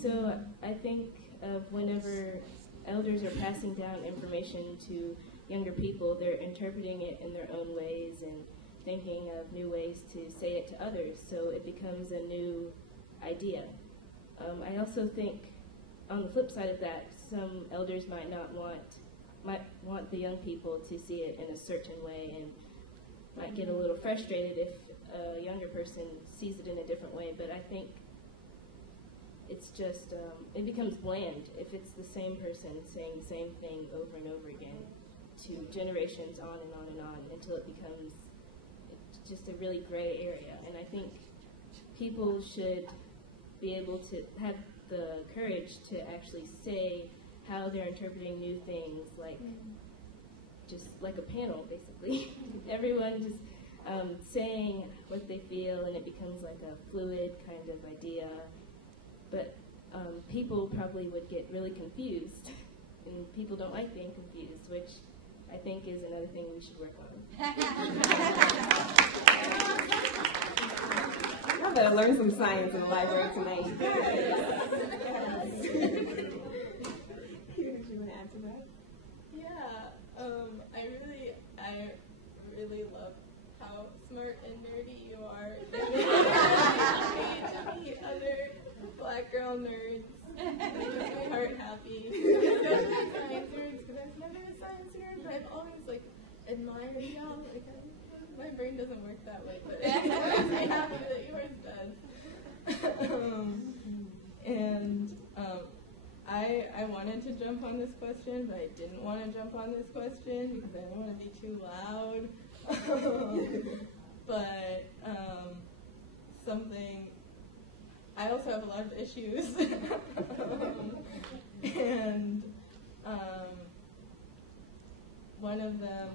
So I think of whenever elders are passing down information to younger people, they're interpreting it in their own ways and thinking of new ways to say it to others, so it becomes a new idea. I also think, on the flip side of that, some elders might want the young people to see it in a certain way, and might get a little frustrated if a younger person sees it in a different way. But I think it's just, it becomes bland if it's the same person saying the same thing over and over again to generations on and on and on until it becomes just a really gray area. And I think people should be able to have the courage to actually say how they're interpreting new things, like just like a panel, basically. Everyone just saying what they feel, and it becomes like a fluid kind of idea. But people probably would get really confused, and people don't like being confused, which I think is another thing we should work on. I better learn some science in the library tonight. Did you want to add to that? Yeah, I really love how smart and nerdy you are. To meet other Black girl nerds. It makes my heart happy. Especially science nerds, because I've never been a science nerd, but I've always like admired y'all. Like, my brain doesn't work that way, but I'm happy that yours does. I wanted to jump on this question, but I didn't want to jump on this question because I didn't want to be too loud. But something, I also have a lot of issues. And one of them,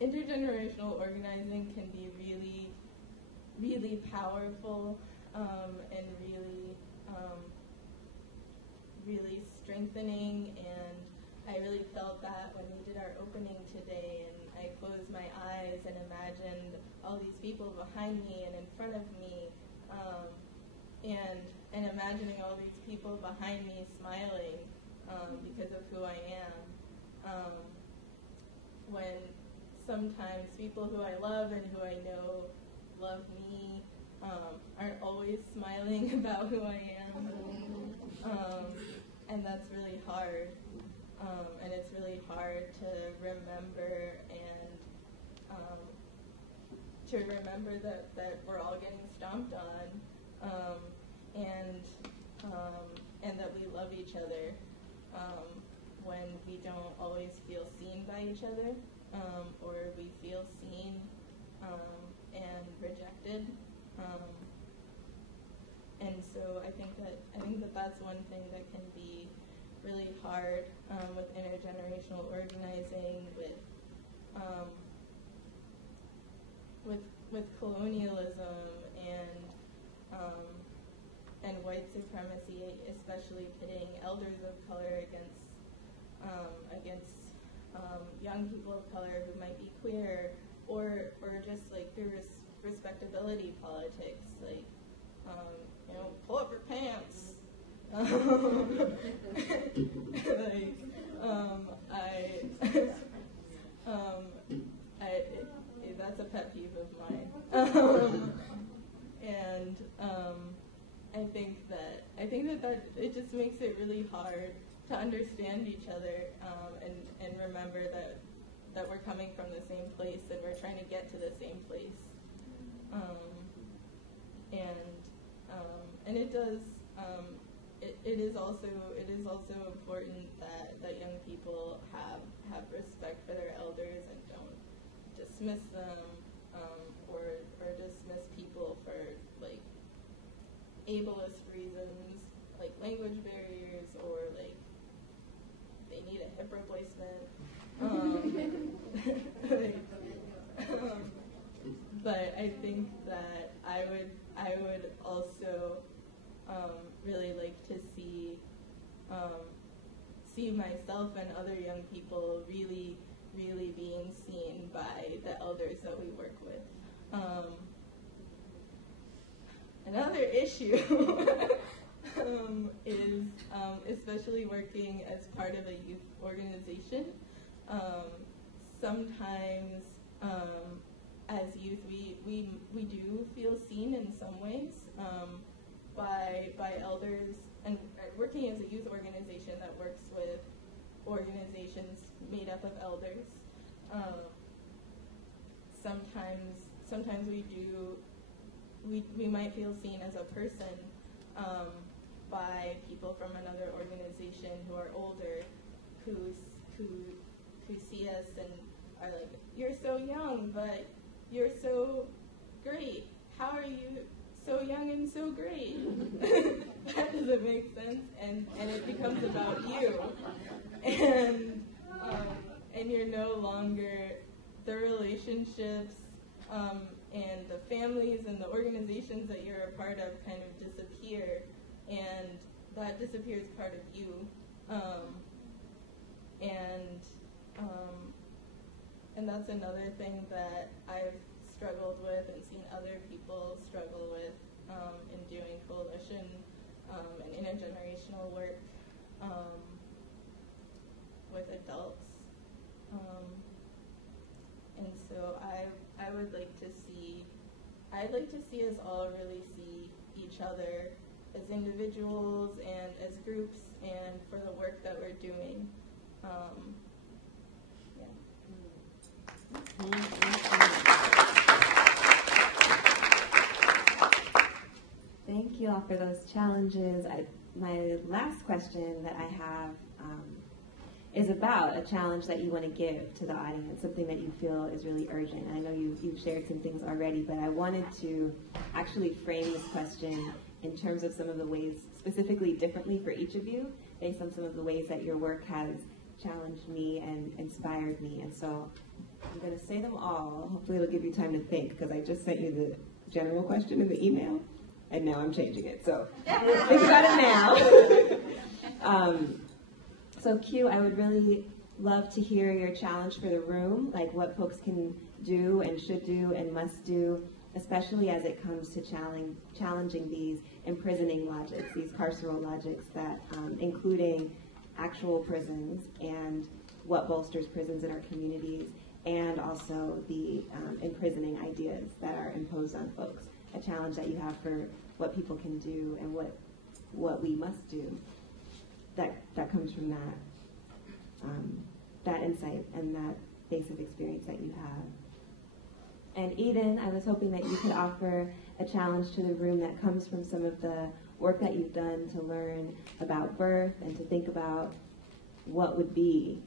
intergenerational organizing can be really, really powerful and really strengthening. And I really felt that when we did our opening today, and I closed my eyes and imagined all these people behind me and in front of me, and imagining all these people behind me smiling because of who I am. When sometimes people who I love and who I know love me aren't always smiling about who I am, and that's really hard. And it's really hard to remember that we're all getting stomped on, and that we love each other when we don't always feel seen by each other. or we feel seen and rejected. And so I think that that's one thing that can be really hard with intergenerational organizing, with colonialism and white supremacy, especially pitting elders of color against young people of color who might be queer, or just like through respectability politics, like pull up your pants. That's a pet peeve of mine. I think that it just makes it really hard to understand each other and remember that we're coming from the same place and we're trying to get to the same place. And it does. It is also important that young people have respect for their elders and don't dismiss them or dismiss people for like ableist reasons, like language barriers, or like they need a hip replacement. But I think that I would also really like to see myself and other young people really being seen by the elders that we work with. Another issue is especially working as part of a youth organization. Sometimes as youth we do feel seen in some ways by elders, and working as a youth organization that works with organizations made up of elders. Sometimes we might feel seen as a person by people from another organization who are older, who see us and are like, "You're so young, but you're so great. How are you so young and so great?" That doesn't make sense, and it becomes about you, and you're no longer the relationships and the families and the organizations that you're a part of kind of disappear, and that disappears part of you, and that's another thing that I've struggled with and seen other people struggle with in doing coalition and intergenerational work with adults. And so I would like to see, I'd like to see us all really see each other as individuals and as groups and for the work that we're doing. Thank you all for those challenges. My last question that I have is about a challenge that you want to give to the audience, something that you feel is really urgent. I know you've shared some things already, but I wanted to actually frame this question in terms of some of the ways, specifically differently for each of you, based on some of the ways that your work has challenged me and inspired me. And so I'm going to say them all. Hopefully it'll give you time to think, because I just sent you the general question in the email, and now I'm changing it. So think about it now. So Q, I would really love to hear your challenge for the room, like what folks can do and should do and must do, especially as it comes to challenging these imprisoning logics, these carceral logics that, including actual prisons and what bolsters prisons in our communities, and also the imprisoning ideas that are imposed on folks. A challenge that you have for what people can do and what we must do. That comes from that insight and that base of experience that you have. And Eden, I was hoping that you could offer a challenge to the room that comes from some of the work that you've done to learn about birth and to think about what would be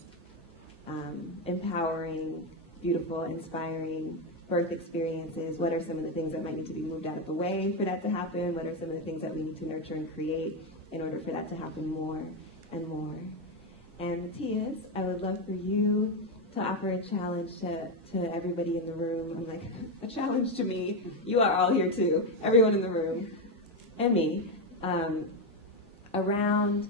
empowering beautiful, inspiring birth experiences? What are some of the things that might need to be moved out of the way for that to happen? What are some of the things that we need to nurture and create in order for that to happen more and more? And Matthias, I would love for you to offer a challenge to everybody in the room. I'm like, a challenge to me. You are all here too, everyone in the room, and me, around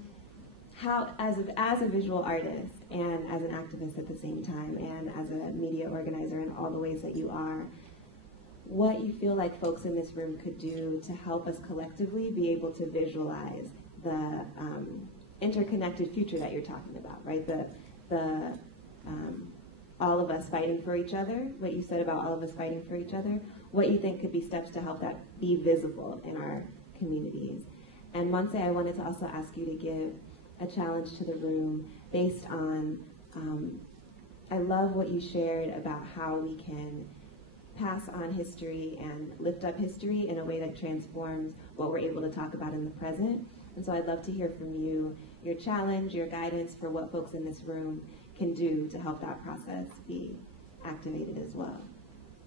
how, as a visual artist and as an activist at the same time, and as a media organizer in all the ways that you are, what you feel like folks in this room could do to help us collectively be able to visualize the interconnected future that you're talking about, right? The all of us fighting for each other, what you said about all of us fighting for each other, what you think could be steps to help that be visible in our communities. And Monse, I wanted to also ask you to give a challenge to the room based on, I love what you shared about how we can pass on history and lift up history in a way that transforms what we're able to talk about in the present. And so I'd love to hear from you, your challenge, your guidance for what folks in this room can do to help that process be activated as well.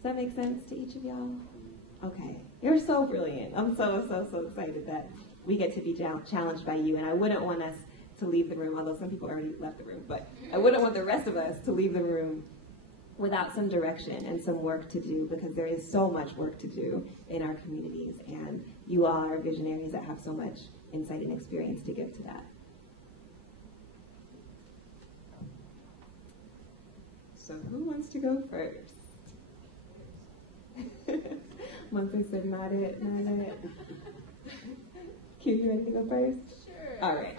Does that make sense to each of y'all? Okay, you're so brilliant. I'm so excited that we get to be challenged by you, and I wouldn't want us to leave the room, although some people already left the room, but I wouldn't want the rest of us to leave the room without some direction and some work to do, because there is so much work to do in our communities, and you all are visionaries that have so much insight and experience to give to that. So who wants to go first? Monse said not it. Q, you ready to go first? Sure. All right.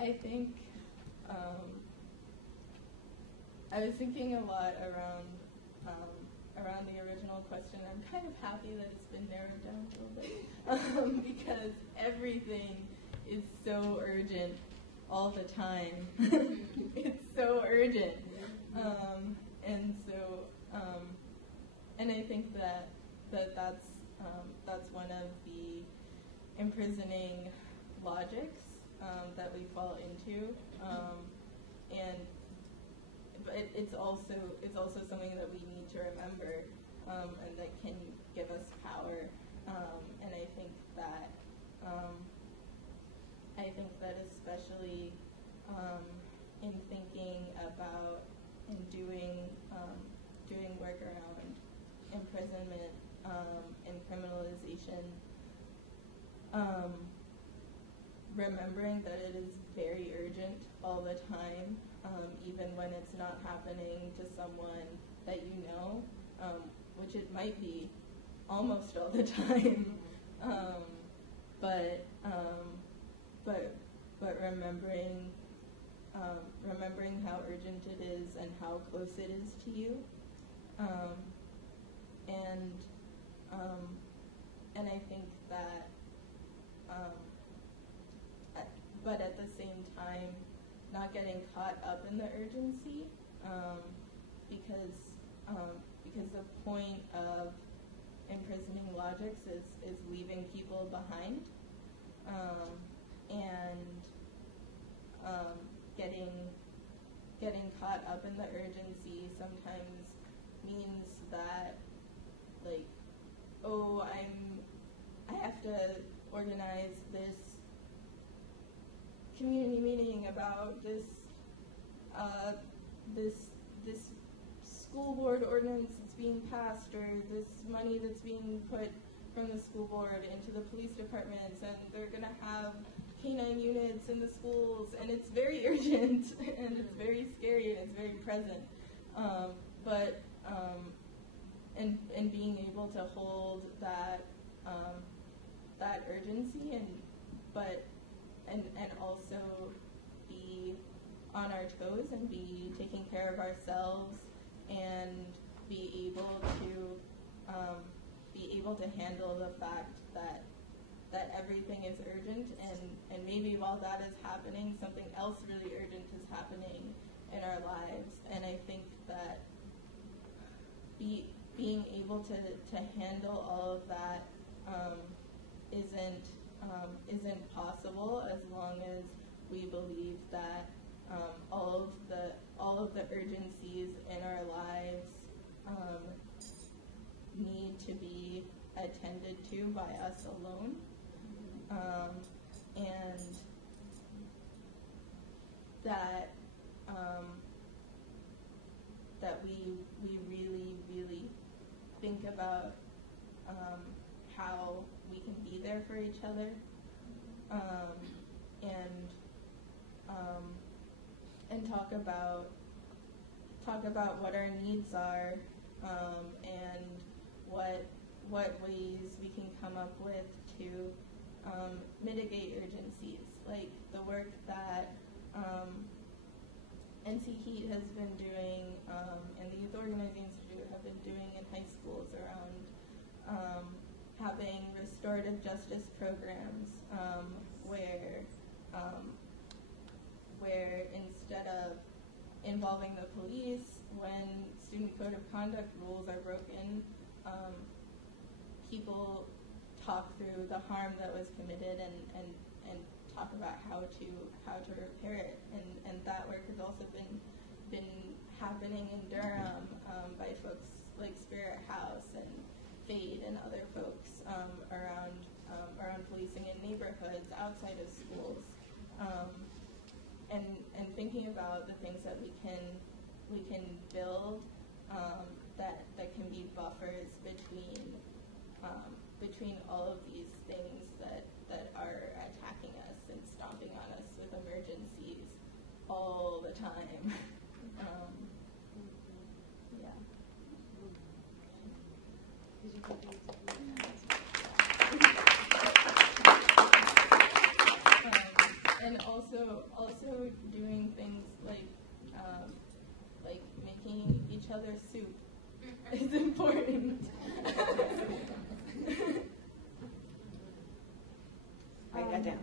I think I was thinking a lot around the original question. I'm kind of happy that it's been narrowed down a little bit because everything is so urgent all the time. It's so urgent, and I think that's one of the imprisoning logics that we fall into, but it's also something that we need to remember, and that can give us power. And I think that especially in thinking about and doing work around imprisonment and criminalization, remembering that it is very urgent all the time, even when it's not happening to someone that you know, which it might be almost all the time, but remembering how urgent it is and how close it is to you, and I think that, but at the same time, not getting caught up in the urgency, because the point of imprisoning logics is leaving people behind, and getting caught up in the urgency sometimes means that, like, oh, I have to organize this community meeting about this school board ordinance that's being passed, or this money that's being put from the school board into the police departments, and they're going to have K-9 units in the schools, and it's very urgent, and it's very scary, and it's very present. And being able to hold that urgency, and also be on our toes and be taking care of ourselves, and be able to handle the fact that everything is urgent, and maybe while that is happening, something else really urgent is happening in our lives. And I think that being able to handle all of that isn't possible as long as we believe that all of the urgencies in our lives need to be attended to by us alone, and that that we really think about how we can be there for each other, and talk about what our needs are, and what ways we can come up with to mitigate urgencies, like the work that NC Heat has been doing, and the Youth Organizing Institute have been doing in high schools around having restorative justice programs where instead of involving the police when student code of conduct rules are broken, people talk through the harm that was committed and talk about how to repair it, and that work has also been happening in Durham by folks like Spirit House and Fade and other folks around policing in neighborhoods outside of schools, and thinking about the things that we can build that can be buffers between all of these things that are attacking us and stomping on us with emergencies all the time. Yeah. And also doing things like making each other soup is important. Write that down.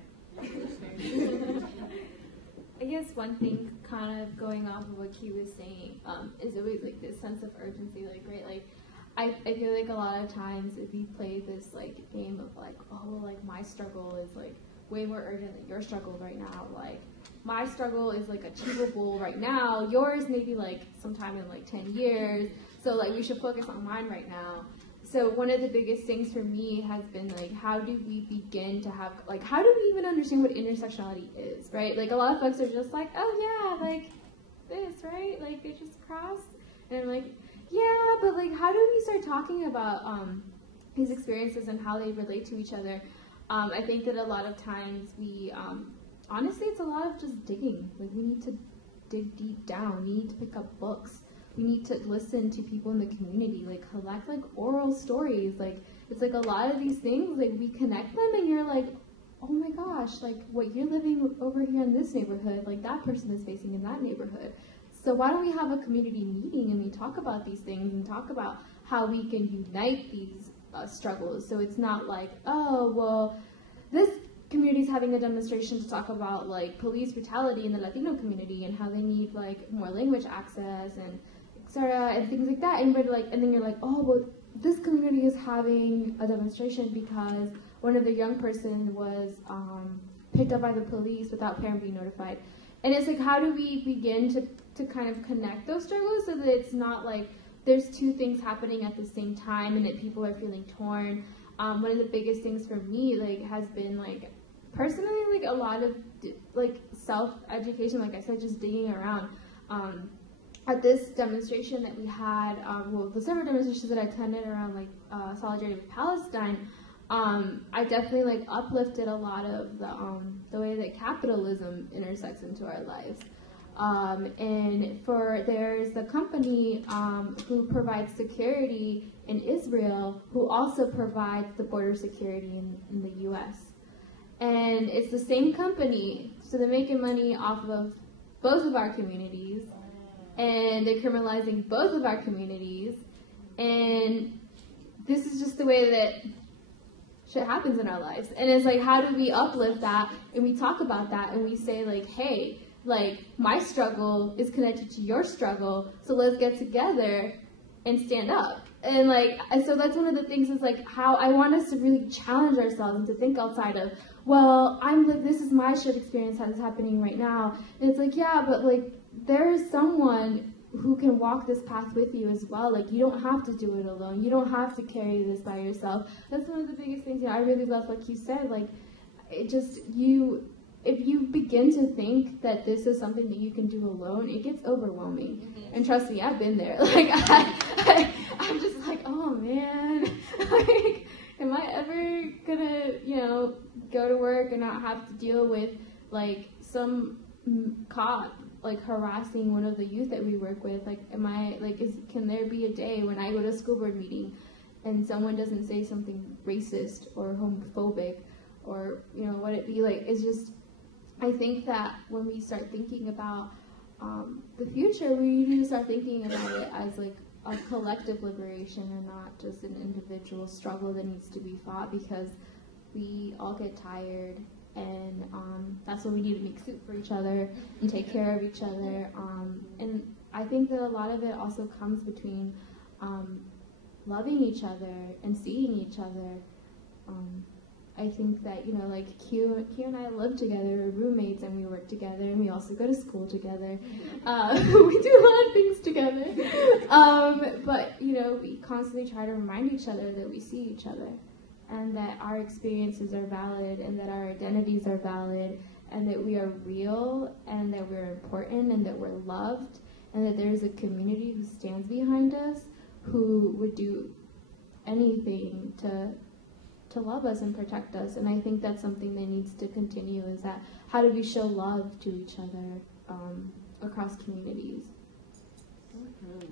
I guess one thing, kind of going off of what Key was saying, is always like this sense of urgency, like, right, like, I feel like a lot of times if we play this like game of like, oh, like my struggle is like way more urgent than your struggle right now, like my struggle is like achievable right now, yours maybe like sometime in like 10 years, so like we should focus on mine right now. So one of the biggest things for me has been like, how do we begin to have, like, how do we even understand what intersectionality is, right? Like a lot of folks are just like, oh yeah, like this, right? Like they just cross, and I'm like, yeah, but like how do we start talking about these experiences and how they relate to each other? I think that a lot of times we, honestly, it's a lot of just digging. Like we need to dig deep down. We need to pick up books. We need to listen to people in the community, like collect like oral stories. Like it's like a lot of these things, like we connect them and you're like, oh my gosh, like what you're living over here in this neighborhood, like that person is facing in that neighborhood. So why don't we have a community meeting and we talk about these things and talk about how we can unite these struggles. So it's not like, oh, well, this community's having a demonstration to talk about like police brutality in the Latino community and how they need like more language access and etc. and things like that. And we're like, and then you're like, oh, well, this community is having a demonstration because one of the young person was picked up by the police without parent being notified. And it's like, how do we begin to kind of connect those struggles so that it's not like there's two things happening at the same time and that people are feeling torn. One of the biggest things for me like has been like personally like a lot of like self-education, like I said, just digging around. At this demonstration that we had, well, the several demonstrations that I attended around like solidarity with Palestine, I definitely like uplifted a lot of the way that capitalism intersects into our lives. And there's the company who provides security in Israel, who also provides the border security in the U.S. And it's the same company, so they're making money off of both of our communities, and they're criminalizing both of our communities, and this is just the way that shit happens in our lives. And it's like, how do we uplift that, and we talk about that, and we say like, hey, like, my struggle is connected to your struggle, so let's get together and stand up. And so that's one of the things is like how I want us to really challenge ourselves and to think outside of, well, this is my shared experience that's happening right now. And it's like, yeah, but like there is someone who can walk this path with you as well. Like you don't have to do it alone. You don't have to carry this by yourself. That's one of the biggest things, I really love, like you said, like it just, if you begin to think that this is something that you can do alone, it gets overwhelming. Mm-hmm. And trust me, I've been there. Like, I'm just like, oh man, like, am I ever gonna, go to work and not have to deal with, like, some cop, like, harassing one of the youth that we work with? Like, can there be a day when I go to a school board meeting and someone doesn't say something racist or homophobic or, what it be like? It's just, I think that when we start thinking about the future, we need to start thinking about it as like a collective liberation and not just an individual struggle that needs to be fought, because we all get tired, and that's when we need to make soup for each other and take care of each other. And I think that a lot of it also comes between loving each other and seeing each other. I think that, like Q and I live together, we're roommates, and we work together, and we also go to school together. We do a lot of things together. But, we constantly try to remind each other that we see each other, and that our experiences are valid, and that our identities are valid, and that we are real, and that we're important, and that we're loved, and that there's a community who stands behind us, who would do anything to love us and protect us. And I think that's something that needs to continue, is that how do we show love to each other across communities? Mm-hmm.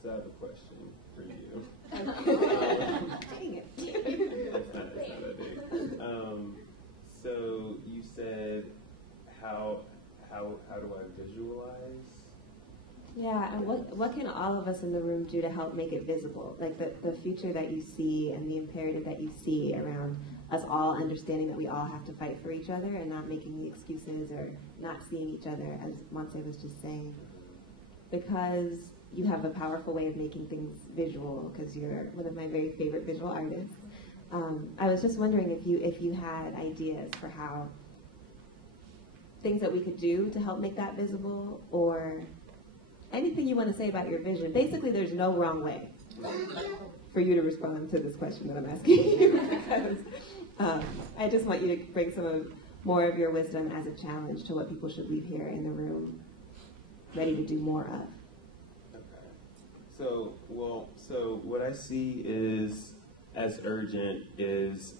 So I have a question for you. Dang it. It's not that big. So you said, how do I visualize? Yeah, and what can all of us in the room do to help make it visible? Like the future that you see and the imperative that you see around us all understanding that we all have to fight for each other and not making the excuses or not seeing each other, as Monse was just saying. Because you have a powerful way of making things visual, because you're one of my very favorite visual artists. I was just wondering if you had ideas for how things that we could do to help make that visible, or anything you want to say about your vision. Basically, there's no wrong way for you to respond to this question that I'm asking you, because I just want you to bring more of your wisdom as a challenge to what people should leave here in the room ready to do more of. Okay. So what I see is as urgent is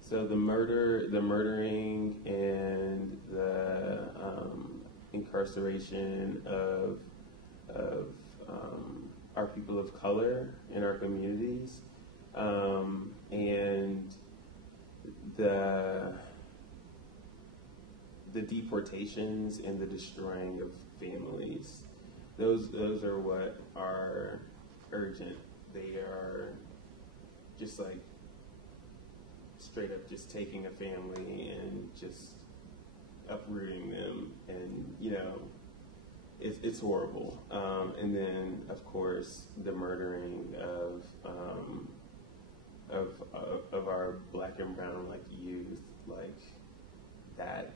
so the murdering and the incarceration of our people of color in our communities, and the deportations and the destroying of families. Those are what are urgent. They are just like straight up just taking a family and just uprooting them, and it's horrible. And then of course the murdering of our Black and brown youth, like that.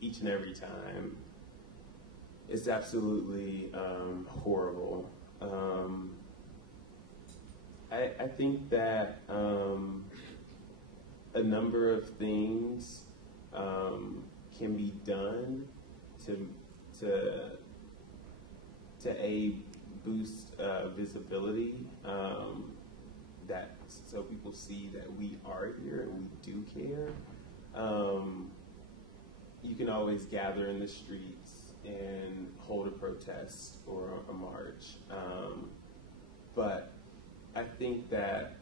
Each and every time, it's absolutely horrible. I think that a number of things can be done to boost visibility, that so people see that we are here and we do care. You can always gather in the streets and hold a protest or a march, but I think that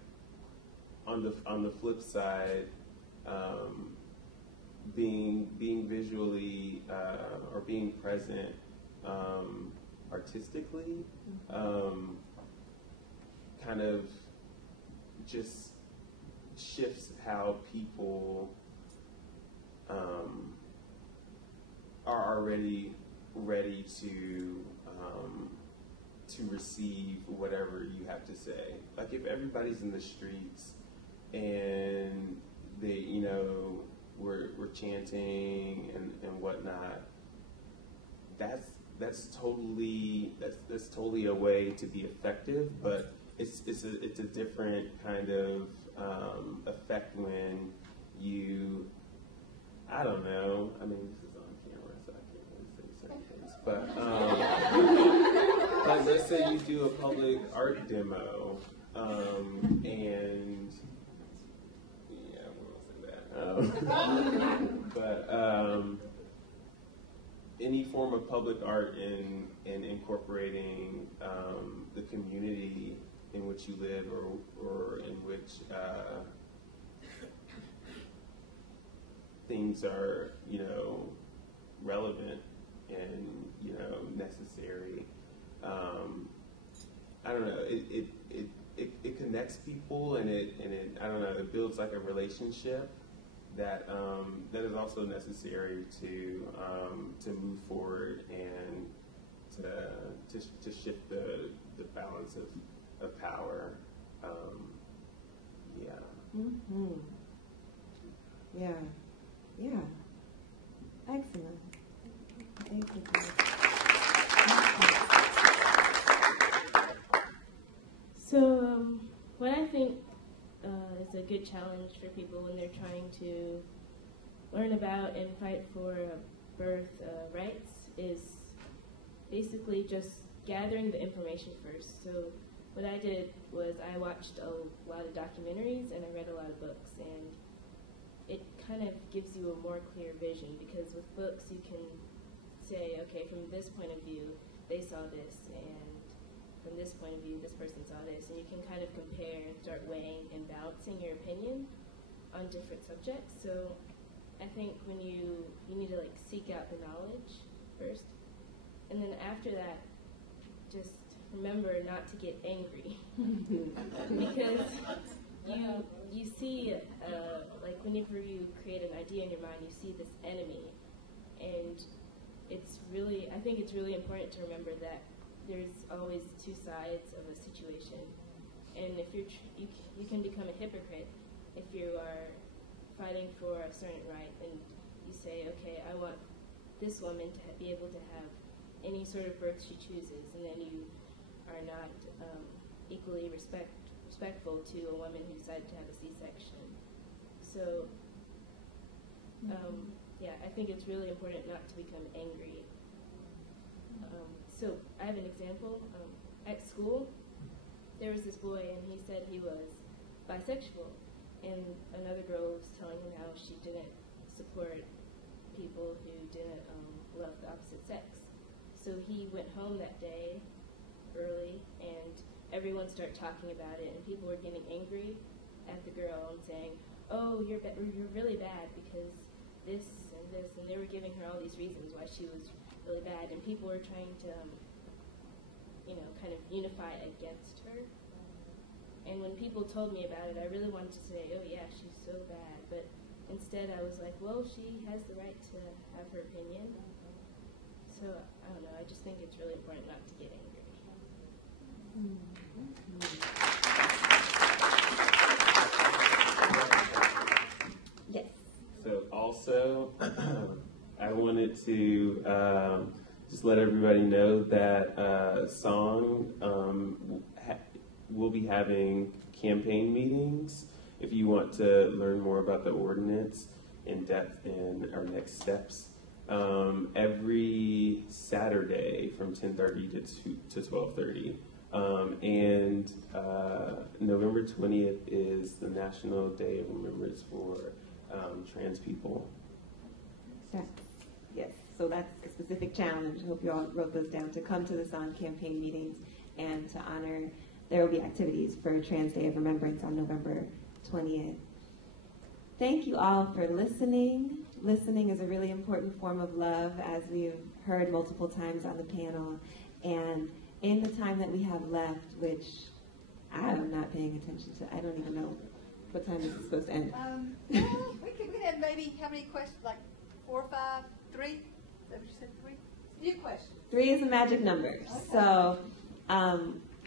on the flip side, being visually or being present artistically kind of just shifts how people are already ready to receive whatever you have to say. Like if everybody's in the streets and they, you know, we're chanting and whatnot, that's totally a way to be effective, but it's a different kind of effect when you, I don't know, I mean this is on camera so I can't really say certain things, but like let's say you do a public art demo and yeah, I won't say that. But any form of public art in incorporating the community in which you live or in which things are, you know, relevant and, you know, necessary. I don't know, it connects people and it I don't know, it builds like a relationship that is also necessary to move forward and to shift the balance of power. Yeah. Mm-hmm. Yeah. Excellent. Thank you. So, what I think is a good challenge for people when they're trying to learn about and fight for birth rights is basically just gathering the information first. So what I did was I watched a lot of documentaries and I read a lot of books, and it kind of gives you a more clear vision, because with books you can say, okay, from this point of view they saw this, and from this point of view this person saw this, and you can kind of compare and start weighing and balancing your opinion on different subjects. So I think when you need to like seek out the knowledge first, and then after that just remember not to get angry. Because you see like whenever you create an idea in your mind, you see this enemy, and I think it's really important to remember that there's always two sides of a situation, and if you can become a hypocrite if you are fighting for a certain right and you say, okay, I want this woman to be able to have any sort of birth she chooses, and then you are not equally respectful to a woman who decided to have a C-section. So yeah, I think it's really important not to become angry. So I have an example. At school, there was this boy, and he said he was bisexual, and another girl was telling him how she didn't support people who didn't love the opposite sex. So he went home that day early, and everyone started talking about it, and people were getting angry at the girl and saying, oh, you're really bad because this and this, and they were giving her all these reasons why she was really bad, and people were trying to, kind of unify against her. And when people told me about it, I really wanted to say, oh yeah, she's so bad, but instead I was like, well, she has the right to have her opinion. So, I don't know, I just think it's really important not to get angry. Yes. So also, I wanted to just let everybody know that Song will be having campaign meetings. If you want to learn more about the ordinance in depth and our next steps, every Saturday from 10:30 to 12:30. And November 20th is the National Day of Remembrance for trans people. Yes, so that's a specific challenge. I hope you all wrote those down, to come to the Song campaign meetings and to honor. There will be activities for Trans Day of Remembrance on November 20th. Thank you all for listening. listening is a really important form of love, as we've heard multiple times on the panel. And in the time that we have left, which I'm not paying attention to, I don't even know what time this is supposed to end. We could have maybe, how many questions, like 4 or 5, 3? Is that what you said, 3? A few questions. 3 is a magic number. Okay. So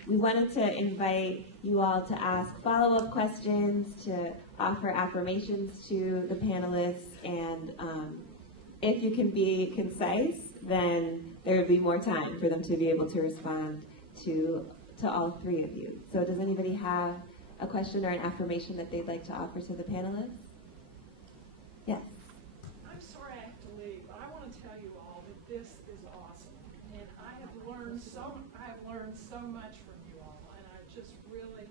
we wanted to invite you all to ask follow-up questions, to offer affirmations to the panelists, and if you can be concise, then there would be more time for them to be able to respond to all 3 of you. So does anybody have a question or an affirmation that they'd like to offer to the panelists? Yes. I'm sorry I have to leave, but I want to tell you all that this is awesome, and I have learned so much from you all, and I just really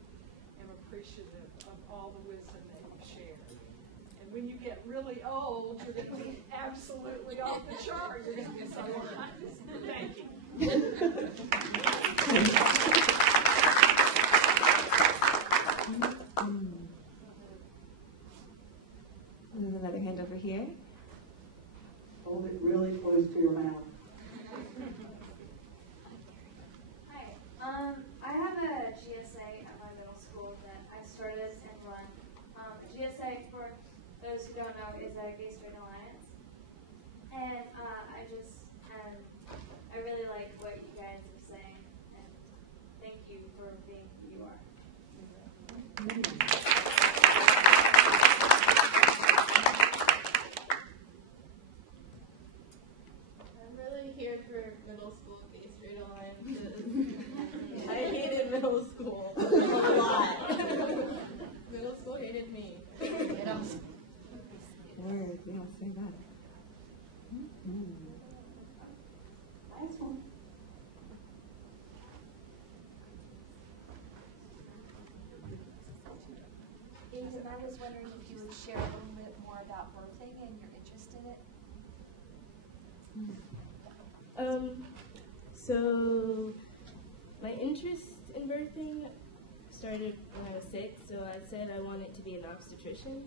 am appreciative of all the wisdom that you've shared. And when you get really old, you're going to be absolutely off the chart. You're going to be so wise. Thank you. There's another hand over here. Hold it really close to your mouth. Hi. I have a GSA at my middle school that I started and run. A GSA, for those who don't know, is a Gay Straight Alliance. And I really like what you guys are saying. And thank you for being who you are. I'm really here for middle school Gay Straight Alliances. I hated middle school a lot. Middle school hated me. And I'm Word, we all say that. Last one. Aidan, I was wondering if you would share a little bit more about birthing and your interest in it. So my interest in birthing started when I was 6, so I said I wanted to be an obstetrician,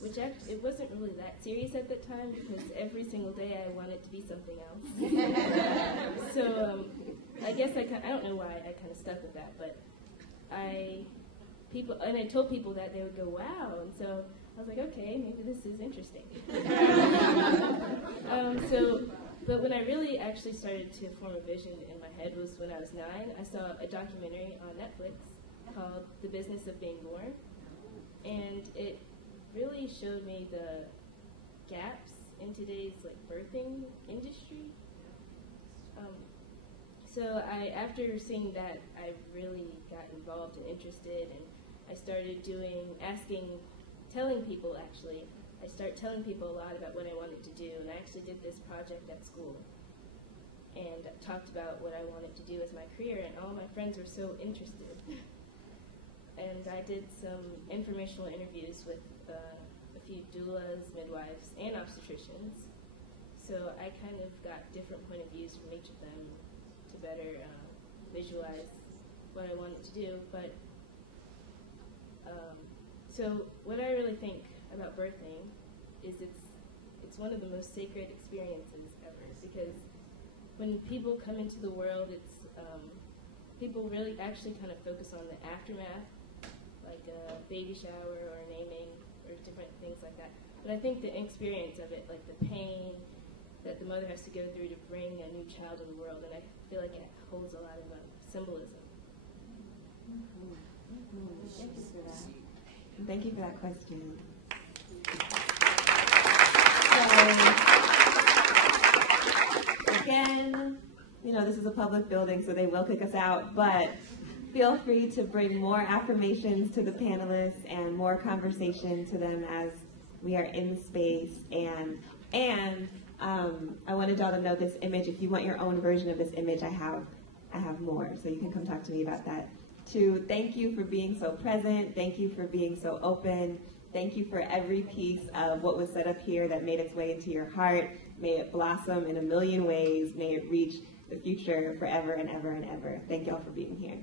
which actually, it wasn't really that serious at the time because every single day I wanted to be something else. So I guess I don't know why I kind of stuck with that, but I told people that, they would go, wow, and so I was like, okay, maybe this is interesting. But when I really actually started to form a vision in my head was when I was 9. I saw a documentary on Netflix called The Business of Being Born, and it really showed me the gaps in today's birthing industry. So after seeing that, I really got involved and interested, and I started telling people actually. I started telling people a lot about what I wanted to do, and I actually did this project at school and talked about what I wanted to do as my career, and all my friends were so interested. And I did some informational interviews with a few doulas, midwives, and obstetricians. So I kind of got different point of views from each of them to better visualize what I wanted to do. But so what I really think about birthing is it's one of the most sacred experiences ever, because when people come into the world, people really actually kind of focus on the aftermath, like a baby shower or naming or different things like that. But I think the experience of it, like the pain that the mother has to go through to bring a new child in the world, and I feel like it holds a lot of symbolism. Thank you for that. And thank you for that question. So, again, this is a public building, so they will kick us out, but feel free to bring more affirmations to the panelists and more conversation to them as we are in the space. And I wanted y'all to know this image. If you want your own version of this image, I have more, so you can come talk to me about that. To thank you for being so present. Thank you for being so open. Thank you for every piece of what was set up here that made its way into your heart. May it blossom in a million ways. May it reach the future forever and ever and ever. Thank y'all for being here.